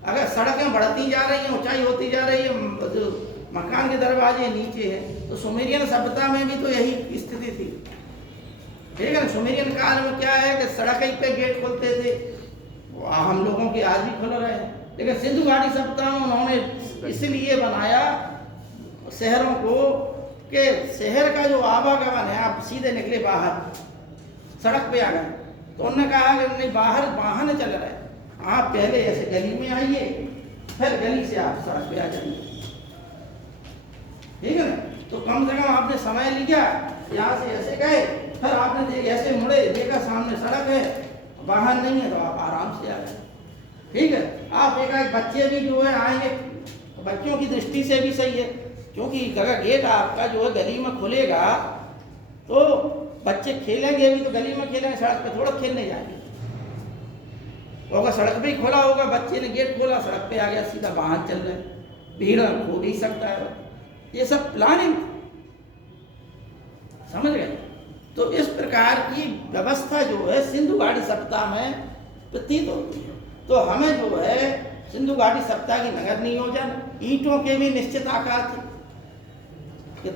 अगर सड़कें बढ़ती जा रही हैं, ऊंचाई होती जा रही है, जो मकान के दरवाजे नीचे है, तो सुमेरियन सभ्यता में भी तो यही स्थिति थी, ठीक है ना। सुमेरियन काल में क्या है कि सड़क ही पे गेट खोलते थे, हम लोगों के आज भी खुल रहे हैं। लेकिन सिंधु घाटी सभ्यता में उन्होंने इसलिए बनाया शहरों को कि शहर का जो आवागमन है, आप सीधे निकले बाहर सड़क पे आ गए, तो उन्होंने कहा कि नहीं, बाहर वाहन चल रहे, आप पहले ऐसे गली में आइए, फिर गली से आप सड़क पे आ जाइए, ठीक है ना। तो कम से कम आपने समय लिया, यहाँ से ऐसे गए, फिर आपने देखे ऐसे मुड़े, देखा सामने सड़क है, वाहन नहीं है, तो आप आराम से आ गए, ठीक है। आप देखा बच्चे भी जो है आएंगे, बच्चों की दृष्टि से भी सही है, क्योंकि अगर गेट आपका जो है गली में खुलेगा तो बच्चे खेलेंगे भी, तो गली में खेलेंगे, सड़क पे थोड़ा खेलने जाएंगे। अगर सड़क पे ही खोला होगा, बच्चे ने गेट खोला, सड़क पे आ गया, सीधा वाहन चल रहे, भीड़ हो नहीं सकता है। ये सब प्लानिंग, समझ गए। तो इस प्रकार की व्यवस्था जो है सिंधु घाटी सभ्यता में प्रतीत होती है। तो हमें जो है सिंधु घाटी सभ्यता की नगर नियोजन, ईंटों के भी निश्चित आकार थे कि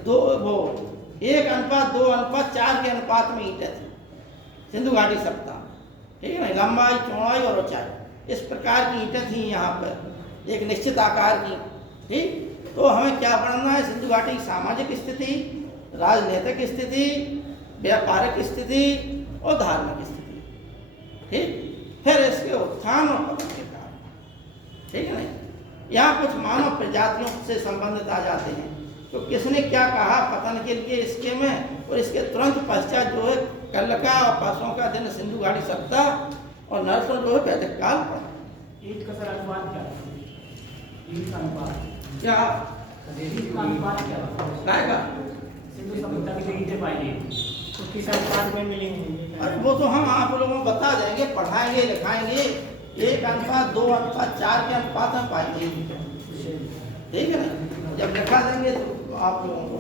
1:2:4 के अनुपात में ईंटें थी सिंधु घाटी सभ्यता, ठीक है ना। लंबाई, चौड़ाई और ऊंचाई, इस प्रकार की ईंटें थी यहाँ पर, एक निश्चित आकार की, ठीक। तो हमें क्या पढ़ना है, सिंधु घाटी की सामाजिक स्थिति, राजनीतिक स्थिति, व्यापारिक स्थिति और धार्मिक स्थिति, ठीक। फिर इसके उत्थान और पतन के कारण, ठीक है ना। यहाँ कुछ मानव प्रजातियों से संबंधित आ जाते हैं, तो किसने क्या कहा पतन के लिए इसके में, और इसके तुरंत पश्चात जो है कल का और परसों का दिन सिंधु घाटी सभ्यता और नरसों जो है वैदिक काल पड़ा। ईंट का सर अनुपात क्या है? ईंट का अनुपात क्या ईंट का अनुपात क्या है? का सिंधु सभ्यता की जो ईंटें पाई गई तो किस अनुपात में मिलेंगी? अरे वो तो हम आप लोगों को बता देंगे, पढ़ाएंगे, लिखाएंगे, 1:2:4 के अनुपात में पाएंगे, ठीक है ना। जब लिखा देंगे तो आप लोगों को